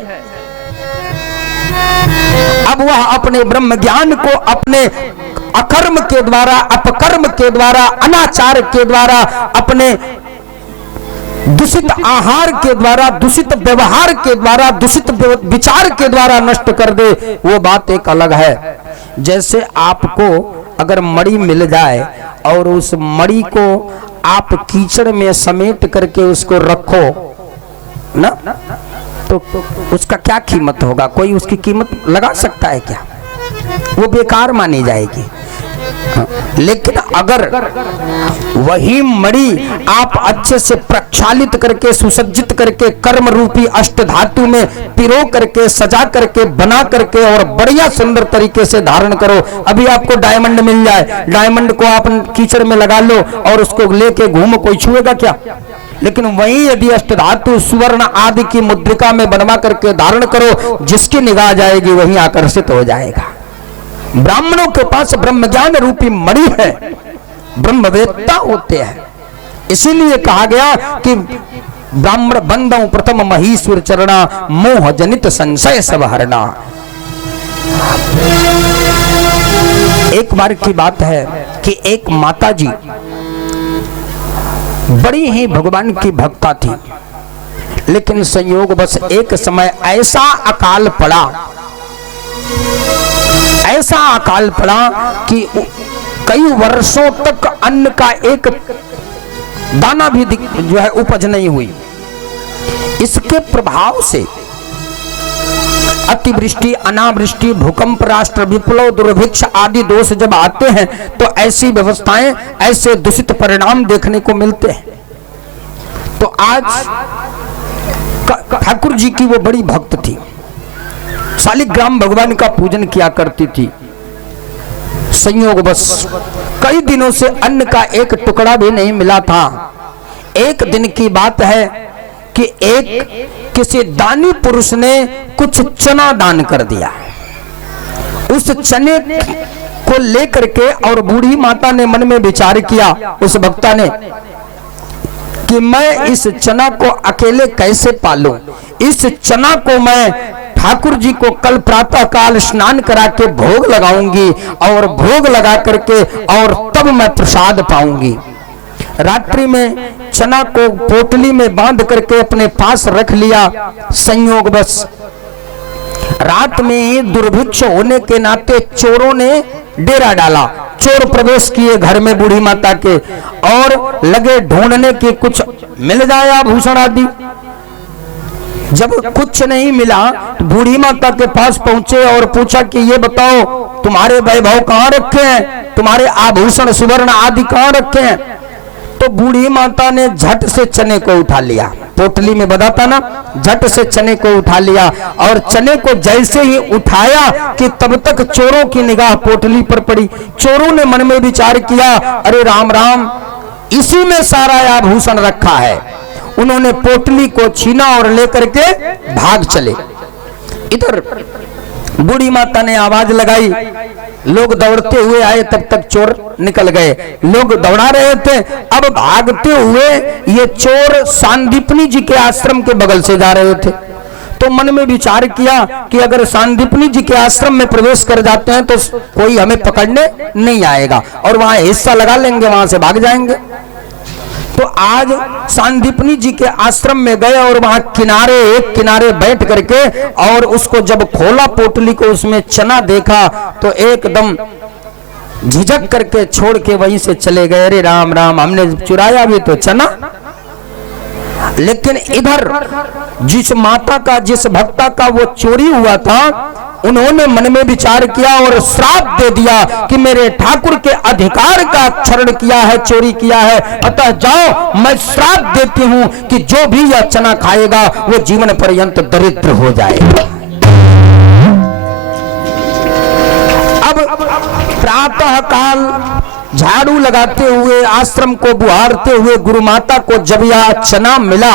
अब वह अपने ब्रह्म ज्ञान को अपने अकर्म के द्वारा, अपकर्म के द्वारा, अनाचार के द्वारा, अपने दूषित आहार के द्वारा, दूषित व्यवहार के द्वारा, दूषित विचार के द्वारा नष्ट कर दे, वो बात एक अलग है। जैसे आपको अगर मड़ी मिल जाए और उस मड़ी को आप कीचड़ में समेट करके उसको रखो ना, तो उसका क्या कीमत होगा? कोई उसकी कीमत लगा सकता है क्या? वो बेकार मानी जाएगी। लेकिन अगर वही मणि आप अच्छे से प्रक्षालित करके, सुसज्जित करके, कर्म रूपी अष्ट धातु में पिरो करके, सजा करके, बना करके और बढ़िया सुंदर तरीके से धारण करो। अभी आपको डायमंड मिल जाए, डायमंड को आप कीचड़ में लगा लो और उसको लेके घूमो, कोई छुएगा क्या? लेकिन वही यदि अष्टधातु सुवर्ण आदि की मुद्रिका में बनवा करके धारण करो, जिसकी निगाह जाएगी वही आकर्षित हो जाएगा। ब्राह्मणों के पास ब्रह्म ज्ञान रूपी मणि है, ब्रह्मवेत्ता होते हैं। इसीलिए कहा गया कि ब्राह्मण बंदों प्रथम महीश्वर चरणा, मोह जनित संशय सब हरना। एक बार की बात है कि एक माता जी बड़ी ही भगवान की भक्ता थी, लेकिन संयोग बस एक समय ऐसा अकाल पड़ा, ऐसा अकाल पड़ा कि कई वर्षों तक अन्न का एक दाना भी जो है उपज नहीं हुई। इसके प्रभाव से अतिवृष्टि, अनावृष्टि, भूकंप, राष्ट्र विप्लव, दुर्भिक्ष आदि दोष जब आते हैं तो ऐसी व्यवस्थाएं, ऐसे दूषित परिणाम देखने को मिलते हैं। तो आज ठाकुर जी की वो बड़ी भक्त थी, शालिग्राम भगवान का पूजन किया करती थी। संयोग बस कई दिनों से अन्न का एक टुकड़ा भी नहीं मिला था। एक दिन की बात है कि एक किसी दानी पुरुष ने कुछ चना दान कर दिया। उस चने को लेकर के और बूढ़ी माता ने मन में विचार किया, उस भक्ता ने, कि मैं इस चना को अकेले कैसे पालूं। इस चना को मैं ठाकुर जी को कल प्रातः काल स्नान करा के भोग लगाऊंगी और भोग लगा करके और तब मैं प्रसाद पाऊंगी। रात्रि में चना को पोटली में बांध करके अपने पास रख लिया। संयोग बस रात में ही दुर्भिक्ष होने के नाते चोरों ने डेरा डाला। चोर प्रवेश किए घर में बूढ़ी माता के और लगे ढूंढने की कुछ मिल जाए आभूषण आदि। जब कुछ नहीं मिला तो बूढ़ी माता के पास पहुंचे और पूछा कि ये बताओ तुम्हारे वैभव कहाँ रखे हैं, तुम्हारे आभूषण सुवर्ण आदि कहाँ रखे हैं। तो बूढ़ी माता ने झट से चने को उठा लिया, पोटली में बंधा था ना, झट से चने को उठा लिया और चने को जैसे ही उठाया कि तब तक चोरों की निगाह पोटली पर पड़ी। चोरों ने मन में विचार किया, अरे राम राम, इसी में सारा आभूषण रखा है। उन्होंने पोटली को छीना और लेकर के भाग चले। इधर बूढ़ी माता ने आवाज लगाई, लोग दौड़ते हुए आए, तब तक चोर निकल गए। लोग दौड़ा रहे थे, अब भागते हुए ये चोर सांदीपनी जी के आश्रम के बगल से जा रहे थे। तो मन में विचार किया कि अगर सांदीपनी जी के आश्रम में प्रवेश कर जाते हैं तो कोई हमें पकड़ने नहीं आएगा और वहां हिस्सा लगा लेंगे, वहां से भाग जाएंगे। तो आज सांदीपनी जी के आश्रम में गए और वहां एक किनारे बैठ करके और उसको जब खोला पोटली को, उसमें चना देखा तो एकदम झिझक करके छोड़ के वहीं से चले गए। अरे राम राम, हमने चुराया भी तो चना। लेकिन इधर जिस माता का, जिस भक्ता का वो चोरी हुआ था, उन्होंने मन में विचार किया और श्राप दे दिया कि मेरे ठाकुर के अधिकार का क्षरण किया है, चोरी किया है, अतः जाओ मैं श्राप देती हूं कि जो भी यह चना खाएगा वो जीवन पर्यंत दरिद्र हो जाएगा। अब प्रातः काल झाड़ू लगाते हुए, आश्रम को बुहारते हुए गुरु माता को जब यह चना मिला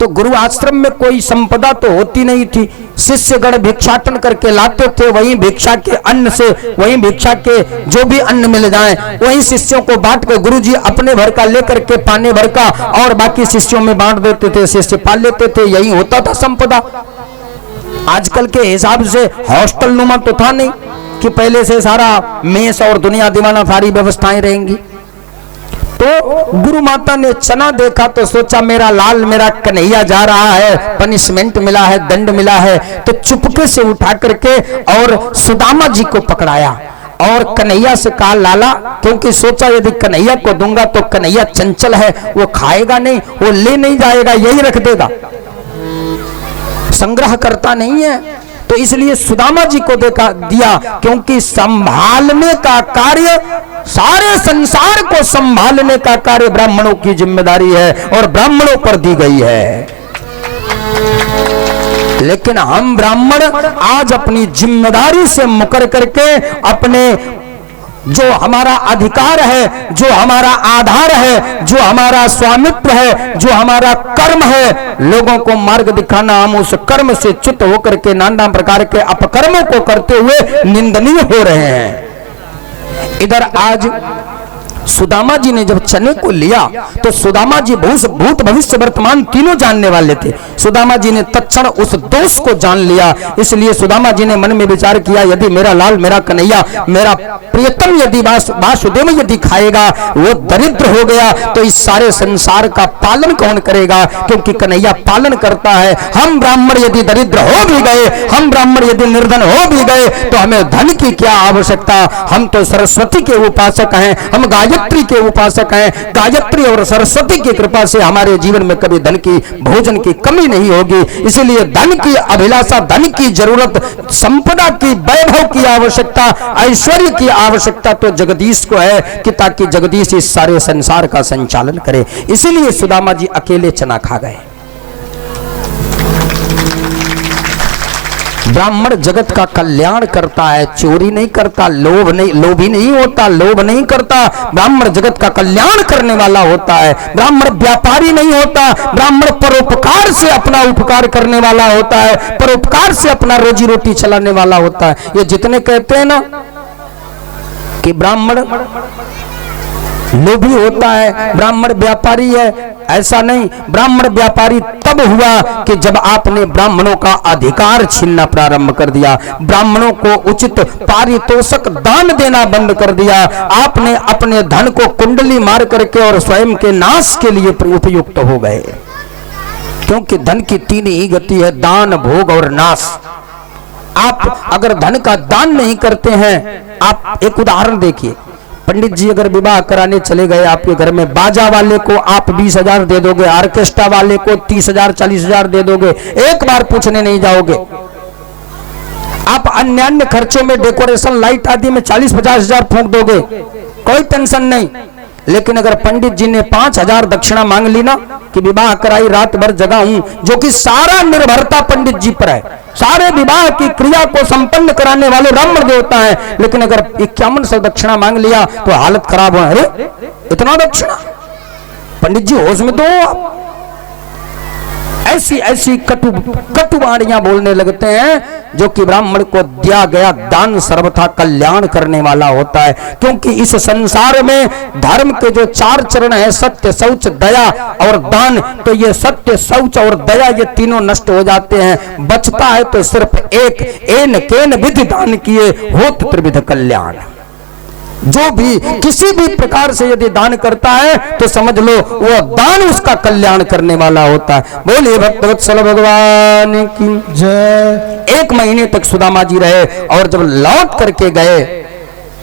तो गुरु आश्रम में कोई संपदा तो होती नहीं थी। शिष्यगण भिक्षाटन करके लाते थे, वहीं भिक्षा के अन्न से, वहीं भिक्षा के जो भी अन्न मिल जाए वहीं शिष्यों को बांट कर गुरु जी अपने भर का लेकर के पाने भर का और बाकी शिष्यों में बांट देते थे, शिष्य पाल लेते थे। यही होता था संपदा। आजकल के हिसाब से हॉस्टल नुमा तो था नहीं कि पहले से सारा मेस और दुनिया दीवाना सारी व्यवस्थाएं रहेंगी। तो गुरु माता ने चना देखा तो सोचा मेरा लाल, मेरा कन्हैया जा रहा है, पनिशमेंट मिला है, दंड मिला है। तो चुपके से उठा करके और सुदामा जी को पकड़ाया और कन्हैया से कहा लाला, क्योंकि सोचा यदि कन्हैया को दूंगा तो कन्हैया चंचल है, वो खाएगा नहीं, वो ले नहीं जाएगा, यही रख देगा, संग्रह करता नहीं है। तो इसलिए सुदामा जी को दिया, क्योंकि संभालने का कार्य, सारे संसार को संभालने का कार्य ब्राह्मणों की जिम्मेदारी है और ब्राह्मणों पर दी गई है। लेकिन हम ब्राह्मण आज अपनी जिम्मेदारी से मुकर करके अपने जो हमारा अधिकार है, जो हमारा आधार है, जो हमारा स्वामित्व है, जो हमारा कर्म है, लोगों को मार्ग दिखाना, हम उस कर्म से च्युत होकर के नाना प्रकार के अपकर्मों को करते हुए निंदनीय हो रहे हैं। इधर आज सुदामा जी ने जब चने को लिया तो सुदामा जी भूत भविष्य वर्तमान तीनों जानने वाले थे। सुदामा जी ने तत्क्षण उस दोष को जान लिया। इसलिए सुदामा जी ने मन में विचार किया, यदि मेरा लाल, मेरा कन्हैया, मेरा प्रियतम यदि वासुदेव यदि खाएगा, वो दरिद्र हो गया तो इस सारे संसार का पालन कौन करेगा? क्योंकि कन्हैया पालन करता है। हम ब्राह्मण यदि दरिद्र हो भी गए, हम ब्राह्मण यदि निर्धन हो भी गए तो हमें धन की क्या आवश्यकता? हम तो सरस्वती के उपासक हैं, हम गायत्री के उपासक हैं। गायत्री और सरस्वती की कृपा से हमारे जीवन में कभी धन की, भोजन की कमी नहीं होगी। इसलिए धन की अभिलाषा, धन की जरूरत, संपदा की, वैभव की आवश्यकता, ऐश्वर्य की आवश्यकता तो जगदीश को है कि ताकि जगदीश इस सारे संसार का संचालन करे। इसीलिए सुदामा जी अकेले चना खा गए। ब्राह्मण जगत का कल्याण करता है, चोरी नहीं करता, लोभी नहीं होता, लोभ नहीं करता। ब्राह्मण जगत का कल्याण करने वाला होता है। ब्राह्मण व्यापारी नहीं होता, ब्राह्मण परोपकार से अपना उपकार करने वाला होता है, परोपकार से अपना रोजी रोटी चलाने वाला होता है। ये जितने कहते हैं ना कि ब्राह्मण लोभी होता है, ब्राह्मण व्यापारी है, ऐसा नहीं। ब्राह्मण व्यापारी तब हुआ कि जब आपने ब्राह्मणों का अधिकार छीनना प्रारंभ कर दिया, ब्राह्मणों को उचित पारितोषिक दान देना बंद कर दिया, आपने अपने धन को कुंडली मार करके और स्वयं के नाश के लिए उपयुक्त हो गए। क्योंकि धन की तीन ही गति है, दान, भोग और नाश। आप अगर धन का दान नहीं करते हैं, आप एक उदाहरण देखिए, पंडित जी अगर विवाह कराने चले गए आपके घर में, बाजा वाले को आप 20,000 दे दोगे, ऑर्केस्ट्रा वाले को 30,000 40,000 दे दोगे, एक बार पूछने नहीं जाओगे। आप अन्य खर्चों में, डेकोरेशन, लाइट आदि में 40-50,000 फूंक दोगे, कोई टेंशन नहीं। लेकिन अगर पंडित जी ने 5,000 दक्षिणा मांग ली ना कि विवाह कराई, रात भर जगा हूं, जो कि सारा निर्भरता पंडित जी पर है, सारे विवाह की क्रिया को संपन्न कराने वाले ब्राह्मण देवता हैं, लेकिन अगर 5100 दक्षिणा मांग लिया तो हालत खराब हो। अरे इतना दक्षिणा, पंडित जी होश में तो हो आप। ऐसी ऐसी कटु वाणियां बोलने लगते हैं जो कि ब्राह्मण को दिया गया दान सर्वथा कल्याण करने वाला होता है। क्योंकि इस संसार में धर्म के जो 4 चरण है, सत्य, शौच, दया और दान, तो ये सत्य, शौच और दया ये तीनों नष्ट हो जाते हैं। बचता है तो सिर्फ एक, एन केन विधि दान किए होत त्रिविध कल्याण। जो भी किसी भी प्रकार से यदि दान करता है तो समझ लो वो दान उसका कल्याण करने वाला होता है। बोलिए भक्तवत्सल भगवान की जय। 1 महीने तक सुदामा जी रहे और जब लौट करके गए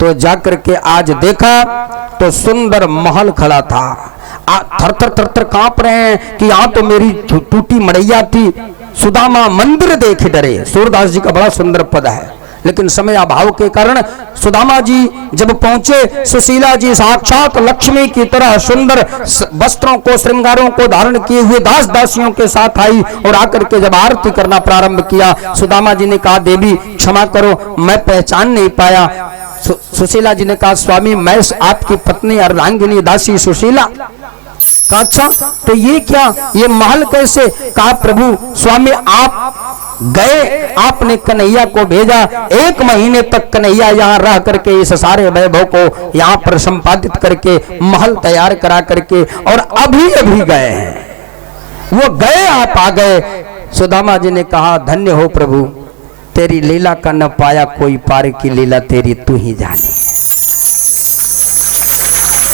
तो जाकर के आज देखा तो सुंदर महल खड़ा था। थर थर थर थर कांप रहे हैं कि यहाँ तो मेरी टूटी मड़ैया थी। सुदामा मंदिर देख डरे। सूरदास जी का बड़ा सुंदर पद है, लेकिन समय अभाव के कारण सुदामा जी जब पहुंचे, सुशीला जी साक्षात लक्ष्मी की तरह सुंदर वस्त्रों को, श्रृंगारों को धारण किए हुए दास दासियों के साथ आई और आकर के जब आरती करना प्रारंभ किया, सुदामा जी ने कहा देवी क्षमा करो, मैं पहचान नहीं पाया। सुशीला जी ने कहा स्वामी मैं आपकी पत्नी अर्धांगिनी दासी सुशीला। कहा अच्छा तो ये क्या, ये महल कैसे? कहा प्रभु स्वामी आप गए, आपने कन्हैया को भेजा, 1 महीने तक कन्हैया यहाँ रह करके इस सारे वैभव को यहाँ पर संपादित करके महल तैयार करा करके और अभी अभी गए हैं। वो गए, आप आ गए। सुदामा जी ने कहा धन्य हो प्रभु, तेरी लीला का न पाया कोई पार की लीला तेरी तू ही जाने।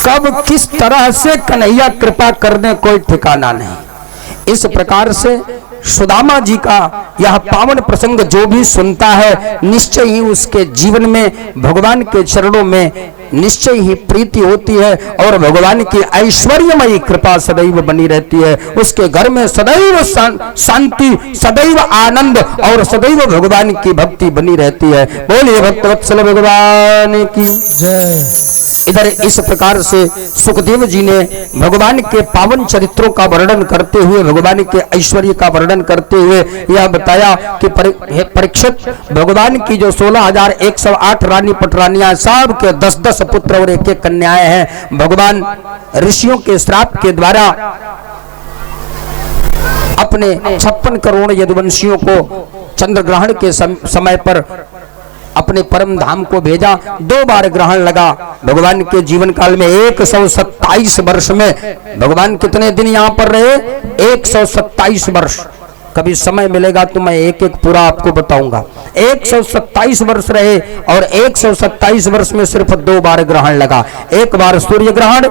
कब किस तरह से कन्हैया कृपा करने कोई ठिकाना नहीं। इस प्रकार से सुदामा जी का यह पावन प्रसंग जो भी सुनता है निश्चय ही उसके जीवन में भगवान के चरणों में निश्चय ही प्रीति होती है और भगवान की ऐश्वर्यमयी कृपा सदैव बनी रहती है। उसके घर में सदैव शांति, सदैव आनंद और सदैव भगवान की भक्ति बनी रहती है। बोलिए भक्तवत्सल भगवान की जय। इधर इस प्रकार से सुखदेव जी ने भगवान के पावन चरित्रों का वर्णन करते हुए, भगवान के ऐश्वर्य का वर्णन करते हुए यह बताया कि परीक्षित भगवान की जो 16,108 रानी पटरानियां, सब के 10-10 पुत्र और 1-1 कन्याएं हैं। भगवान ऋषियों के श्राप के द्वारा अपने 56 करोड़ यदुवंशियों को चंद्र ग्रहण के समय पर अपने परम धाम को भेजा। 2 बार ग्रहण लगा भगवान के जीवन काल में। 127 वर्ष में भगवान कितने दिन यहाँ पर रहे? 127 वर्ष। कभी समय मिलेगा तो मैं एक एक पूरा आपको बताऊंगा। 127 वर्ष रहे और 127 वर्ष में सिर्फ 2 बार ग्रहण लगा। 1 बार सूर्य ग्रहण,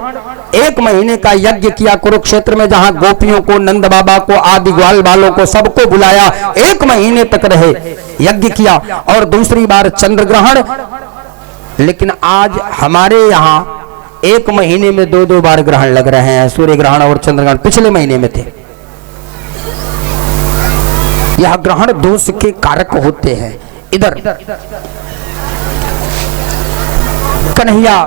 1 महीने का यज्ञ किया कुरुक्षेत्र में, जहां गोपियों को, नंद बाबा को, आदि ग्वाल बालों को सबको बुलाया, 1 महीने तक रहे, यज्ञ किया। और दूसरी बार चंद्र ग्रहण। लेकिन आज हमारे यहाँ 1 महीने में 2-2 बार ग्रहण लग रहे हैं, सूर्य ग्रहण और चंद्र ग्रहण। पिछले महीने में थे। यह ग्रहण दोष के कारक होते हैं। इधर कन्हैया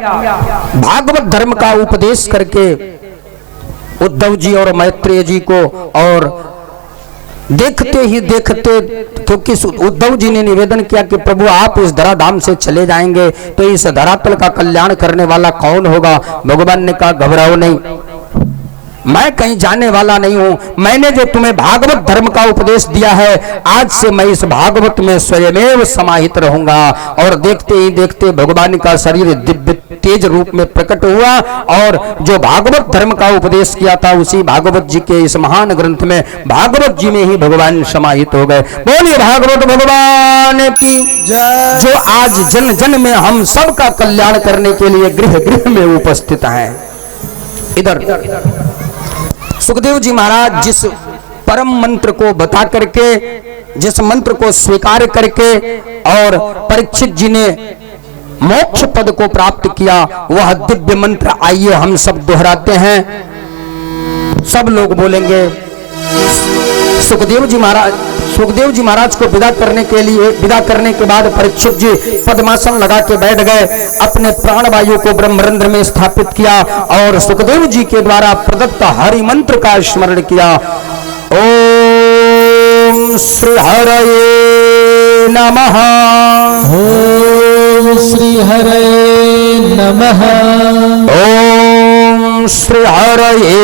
भागवत धर्म का उपदेश करके उद्धव जी और मैत्रेय जी को, और देखते ही देखते, क्योंकि उद्धव जी ने निवेदन किया कि प्रभु आप इस धराधाम से चले जाएंगे तो इस धरातल का कल्याण करने वाला कौन होगा? भगवान ने कहा घबराओ नहीं, मैं कहीं जाने वाला नहीं हूं। मैंने जो तुम्हें भागवत धर्म का उपदेश दिया है, आज से मैं इस भागवत में स्वयमेव समाहित रहूंगा। और देखते ही देखते भगवान का शरीर दिव्य तेज रूप में प्रकट हुआ और जो भागवत धर्म का उपदेश किया था उसी भागवत जी के इस महान ग्रंथ में, भागवत जी में ही भगवान समाहित हो गए। बोलिए भागवत भगवान की जय। जो आज जन जन में हम सबका कल्याण करने के लिए गृह गृह में उपस्थित हैं। इधर सुखदेव जी महाराज जिस परम मंत्र को बता करके, जिस मंत्र को स्वीकार करके और परीक्षित जी ने मोक्ष पद को प्राप्त किया, वह दिव्य मंत्र आइए हम सब दोहराते हैं। सब लोग बोलेंगे। सुखदेव जी महाराज को विदा करने के बाद परीक्षित जी पद्मासन लगा के बैठ गए, अपने प्राणवायु को ब्रह्मरंध्र में स्थापित किया और सुखदेव जी के द्वारा प्रदत्त हरि मंत्र का स्मरण किया। ओम श्री हरये नमः। ओम श्री हरये नमः। ओम श्री हरये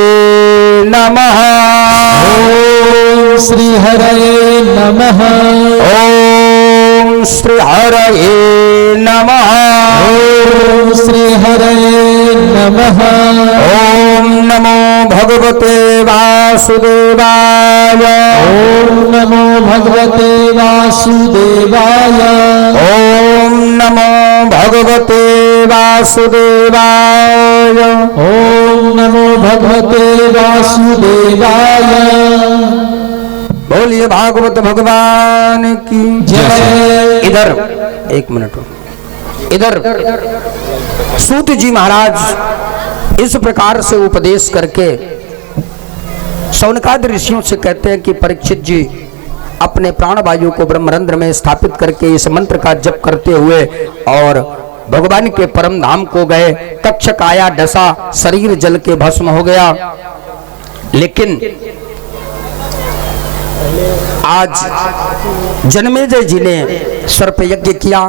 नमः। ओम श्री हरये नमः। ओम श्री हरये नमः। ओम श्री हरये नमः। ओम नमो भगवते वासुदेवाय। ओम नमो भगवते वासुदेवाय। ओम नमो भगवते वासुदेवाय। ओम नमो भगवते वासुदेवाय। बोलिए भागवत भगवान की जय। इधर एक मिनट, इधर सूत जी महाराज इस प्रकार से उपदेश करके शौनकादि ऋषियों से कहते हैं कि परीक्षित जी अपने प्राणवायु को ब्रह्मरंध्र में स्थापित करके इस मंत्र का जप करते हुए और भगवान के परम धाम को गए। तक्षक आया, डसा, शरीर जल के भस्म हो गया। लेकिन आज जन्मेजय जी ने सर्प यज्ञ किया।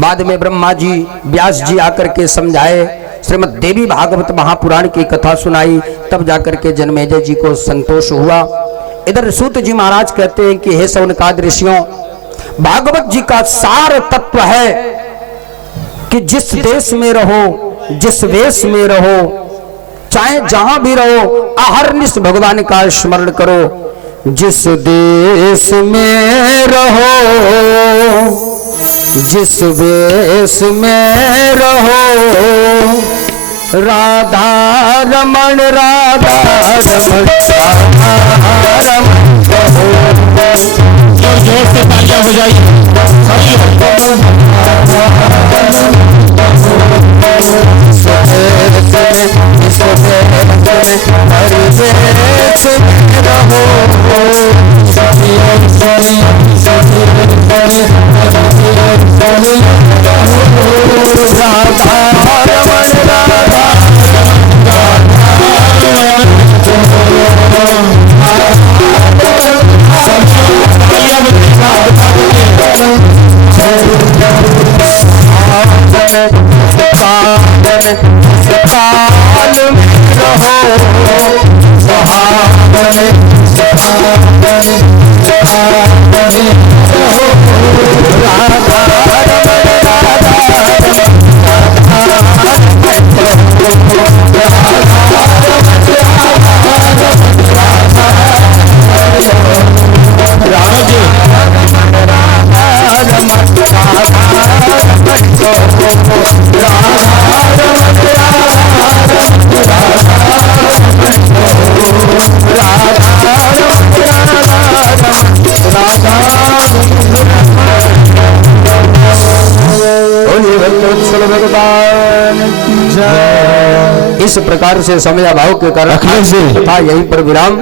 बाद में ब्रह्मा जी, व्यास जी आकर के समझाए, श्रीमद् देवी भागवत महापुराण की कथा सुनाई, तब जाकर के जन्मेजय जी को संतोष हुआ। इधर सूत जी महाराज कहते हैं कि हे शौनकादि ऋषियों, भागवत जी का सार तत्व है कि जिस देश में रहो, जिस वेश में रहो, चाहे जहां भी रहो, अहरनिश भगवान का स्मरण करो। जिस देश में रहो, जिस वेश में रहो, राधा रमण राधा रमण राधा रमण कहो। जोर जोर से तालियां बजाइए। इस प्रकार से समय अभाव के कारण था यहीं पर विराम।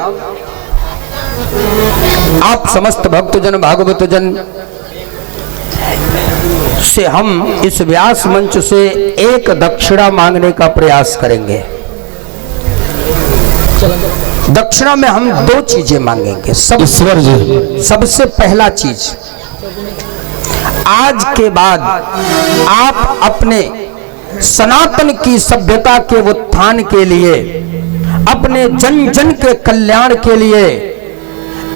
आप समस्त भक्तजन भागवत जन से हम इस व्यास मंच से एक दक्षिणा मांगने का प्रयास करेंगे। दक्षिणा में हम दो चीजें मांगेंगे। सबसे पहला चीज, आज के बाद आप अपने सनातन की सभ्यता के उत्थान के लिए, अपने जन जन के कल्याण के लिए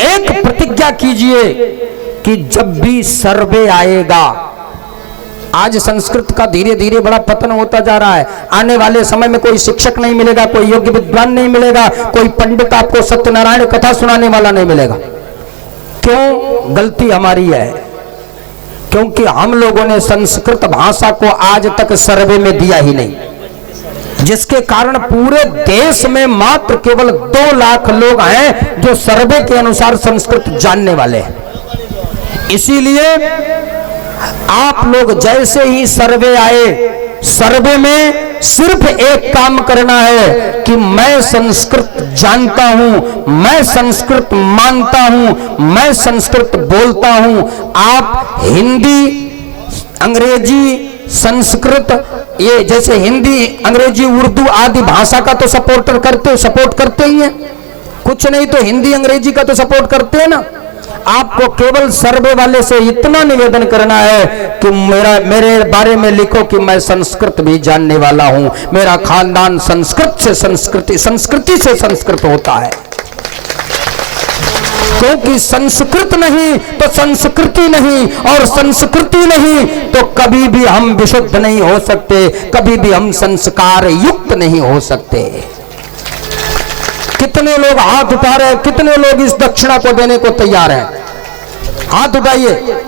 एक प्रतिज्ञा कीजिए कि जब भी सर्वे आएगा, आज संस्कृत का धीरे धीरे बड़ा पतन होता जा रहा है। आने वाले समय में कोई शिक्षक नहीं मिलेगा, कोई योग्य विद्वान नहीं मिलेगा, कोई पंडित आपको सत्यनारायण कथा सुनाने वाला नहीं मिलेगा। क्यों? गलती हमारी है, क्योंकि हम लोगों ने संस्कृत भाषा को आज तक सर्वे में दिया ही नहीं, जिसके कारण पूरे देश में मात्र केवल 2 लाख लोग हैं जो सर्वे के अनुसार संस्कृत जानने वाले हैं। इसीलिए आप लोग जैसे ही सर्वे आए, सर्वे में सिर्फ एक काम करना है कि मैं संस्कृत जानता हूं, मैं संस्कृत मानता हूं, मैं संस्कृत बोलता हूं। आप हिंदी, अंग्रेजी, संस्कृत, ये जैसे हिंदी, अंग्रेजी, उर्दू आदि भाषा का तो सपोर्ट करते ही हैं, कुछ नहीं तो हिंदी अंग्रेजी का तो सपोर्ट करते हैं ना। आपको केवल सर्वे वाले से इतना निवेदन करना है कि मेरे बारे में लिखो कि मैं संस्कृत भी जानने वाला हूं, मेरा खानदान संस्कृत से संस्कृति से संस्कृत होता है। क्योंकि संस्कृत नहीं तो संस्कृति नहीं, और संस्कृति नहीं तो कभी भी हम विशुद्ध नहीं हो सकते, कभी भी हम संस्कार युक्त नहीं हो सकते। कितने लोग हाथ उठा रहे हैं, कितने लोग इस दक्षिणा को देने को तैयार हैं? हाथ उठाइए।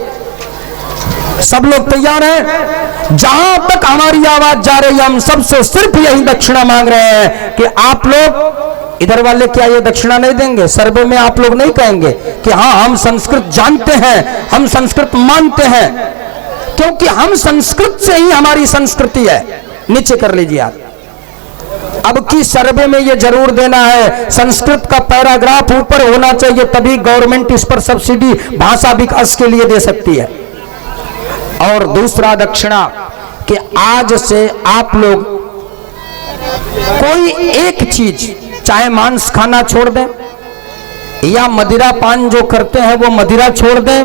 सब लोग तैयार हैं? जहां तक हमारी आवाज जा रही है हम सबसे सिर्फ यही दक्षिणा मांग रहे हैं कि आप लोग, इधर वाले क्या ये दक्षिणा नहीं देंगे? सर्वे में आप लोग नहीं कहेंगे कि हाँ हम संस्कृत जानते हैं, हम संस्कृत मानते हैं, क्योंकि हम संस्कृत से ही हमारी संस्कृति है। नीचे कर लीजिए आप। अब की सर्वे में ये जरूर देना है, संस्कृत का पैराग्राफ ऊपर होना चाहिए, तभी गवर्नमेंट इस पर सब्सिडी भाषा विकास के लिए दे सकती है। और दूसरा दक्षिणा कि आज से आप लोग कोई एक चीज, चाहे मांस खाना छोड़ दें या मदिरा पान जो करते हैं वो मदिरा छोड़ दें,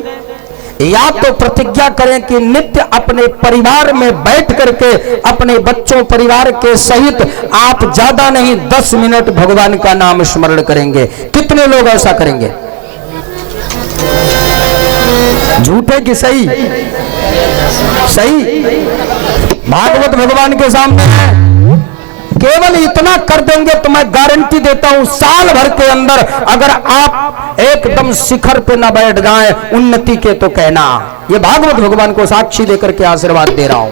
या तो प्रतिज्ञा करें कि नित्य अपने परिवार में बैठ करके अपने बच्चों परिवार के सहित आप ज्यादा नहीं 10 मिनट भगवान का नाम स्मरण करेंगे। कितने लोग ऐसा करेंगे? झूठे कि सही? सही। भागवत भगवान के सामने है। केवल इतना कर देंगे तो मैं गारंटी देता हूं साल भर के अंदर अगर आप एकदम शिखर पे न बैठ जाएं उन्नति के, तो कहना। ये भागवत भगवान को साक्षी देकर के आशीर्वाद दे रहा हूं।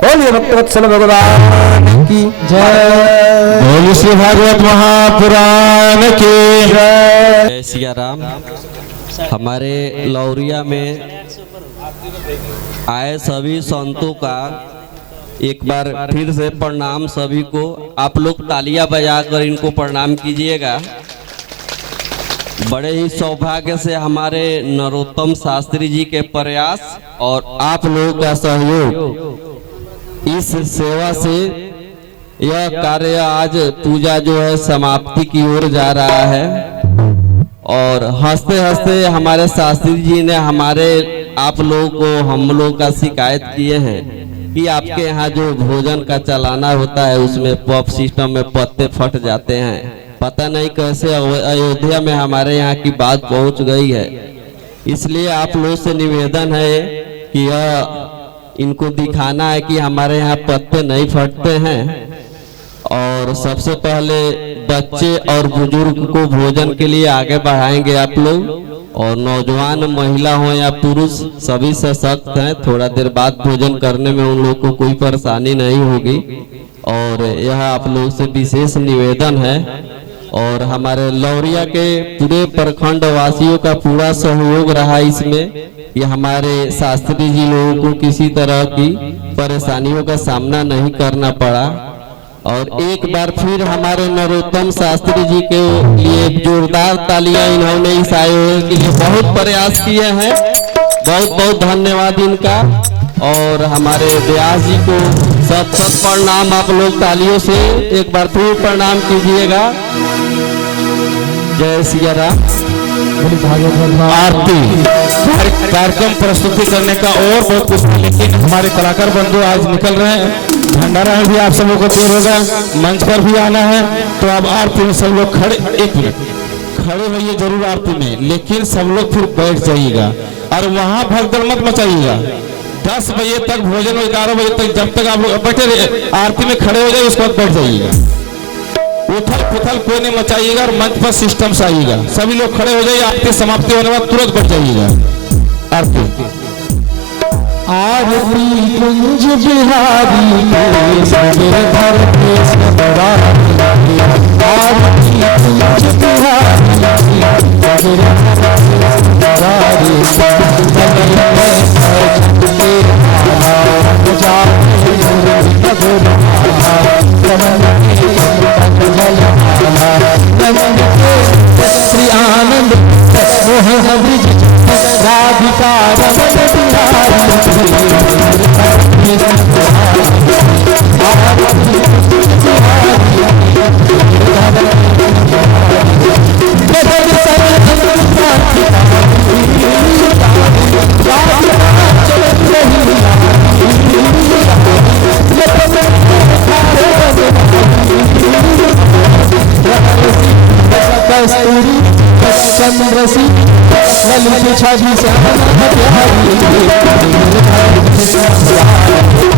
बोलिए भक्तवत्सल भगवान की जय। बोलिए श्री भागवत महापुराण की जय। जय सिया राम। हमारे लौरिया में आए सभी संतों का एक बार फिर से प्रणाम सभी को। आप लोग तालियां बजाकर इनको प्रणाम कीजिएगा। बड़े ही सौभाग्य से हमारे नरोत्तम शास्त्री जी के प्रयास और आप लोगों का सहयोग, इस सेवा से यह कार्य आज पूजा जो है समाप्ति की ओर जा रहा है। और हंसते हंसते हमारे शास्त्री जी ने आप लोगों को हम लोग का शिकायत किए हैं कि आपके यहाँ जो भोजन का चलाना होता है उसमें पॉप सिस्टम में पत्ते फट जाते हैं। पता नहीं कैसे अयोध्या में हमारे यहाँ की बात पहुँच गई है। इसलिए आप लोगों से निवेदन है कि यह इनको दिखाना है कि हमारे यहाँ पत्ते नहीं फटते हैं। और सबसे पहले बच्चे और बुजुर्ग को भोजन के लिए आगे बढ़ाएंगे आप लोग, और नौजवान महिला हो या पुरुष सभी सशक्त हैं। थोड़ा देर बाद भोजन करने में उन लोगों को कोई परेशानी नहीं होगी। और यह आप लोगों से विशेष निवेदन है। और हमारे लौरिया के पूरे प्रखंड वासियों का पूरा सहयोग रहा इसमें कि हमारे शास्त्री जी लोगों को किसी तरह की परेशानियों का सामना नहीं करना पड़ा। और एक बार फिर हमारे नरोत्तम शास्त्री जी के लिए जोरदार तालियां इन्होंने इस आयोजन के लिए बहुत प्रयास किए हैं। बहुत बहुत धन्यवाद इनका। और हमारे व्यास जी को सत प्रणाम। आप लोग तालियों से एक बार फिर प्रणाम कीजिएगा। जय सिया राम। आरती कार्यक्रम प्रस्तुति करने का और बहुत कुछ, लेकिन हमारे कलाकार बंधु आज निकल रहे हैं। भंडारा में भी आप सब लोग को देर होगा, मंच पर भी आना है। तो अब आरती में सब लोग खड़े, एक मिनट खड़े होइए जरूर आरती में, लेकिन सब लोग फिर बैठ जाइएगा और वहां भगदड़ मत मचाइएगा। 10 बजे तक भोजन, 11 बजे तक, जब तक आप लोग बैठे रहे आरती में खड़े हो जाए उसके बाद बैठ जाइएगा। उथल पुथल कोई नहीं मचाइएगा और मंच पर सिस्टम से आइएगा। सभी लोग खड़े हो जाइए। आरती समाप्ति होने के बाद तुरंत बैठ जाइएगा। आरती आरती कुंज बिहारी के गिरधर के सवारी, आरती कुंज बिहारी के गिरधर के सवारी, श्री आनंद मोहन ब्रिज राधिका रमन बिहारी। रसी ललित छवि श्याम प्यारी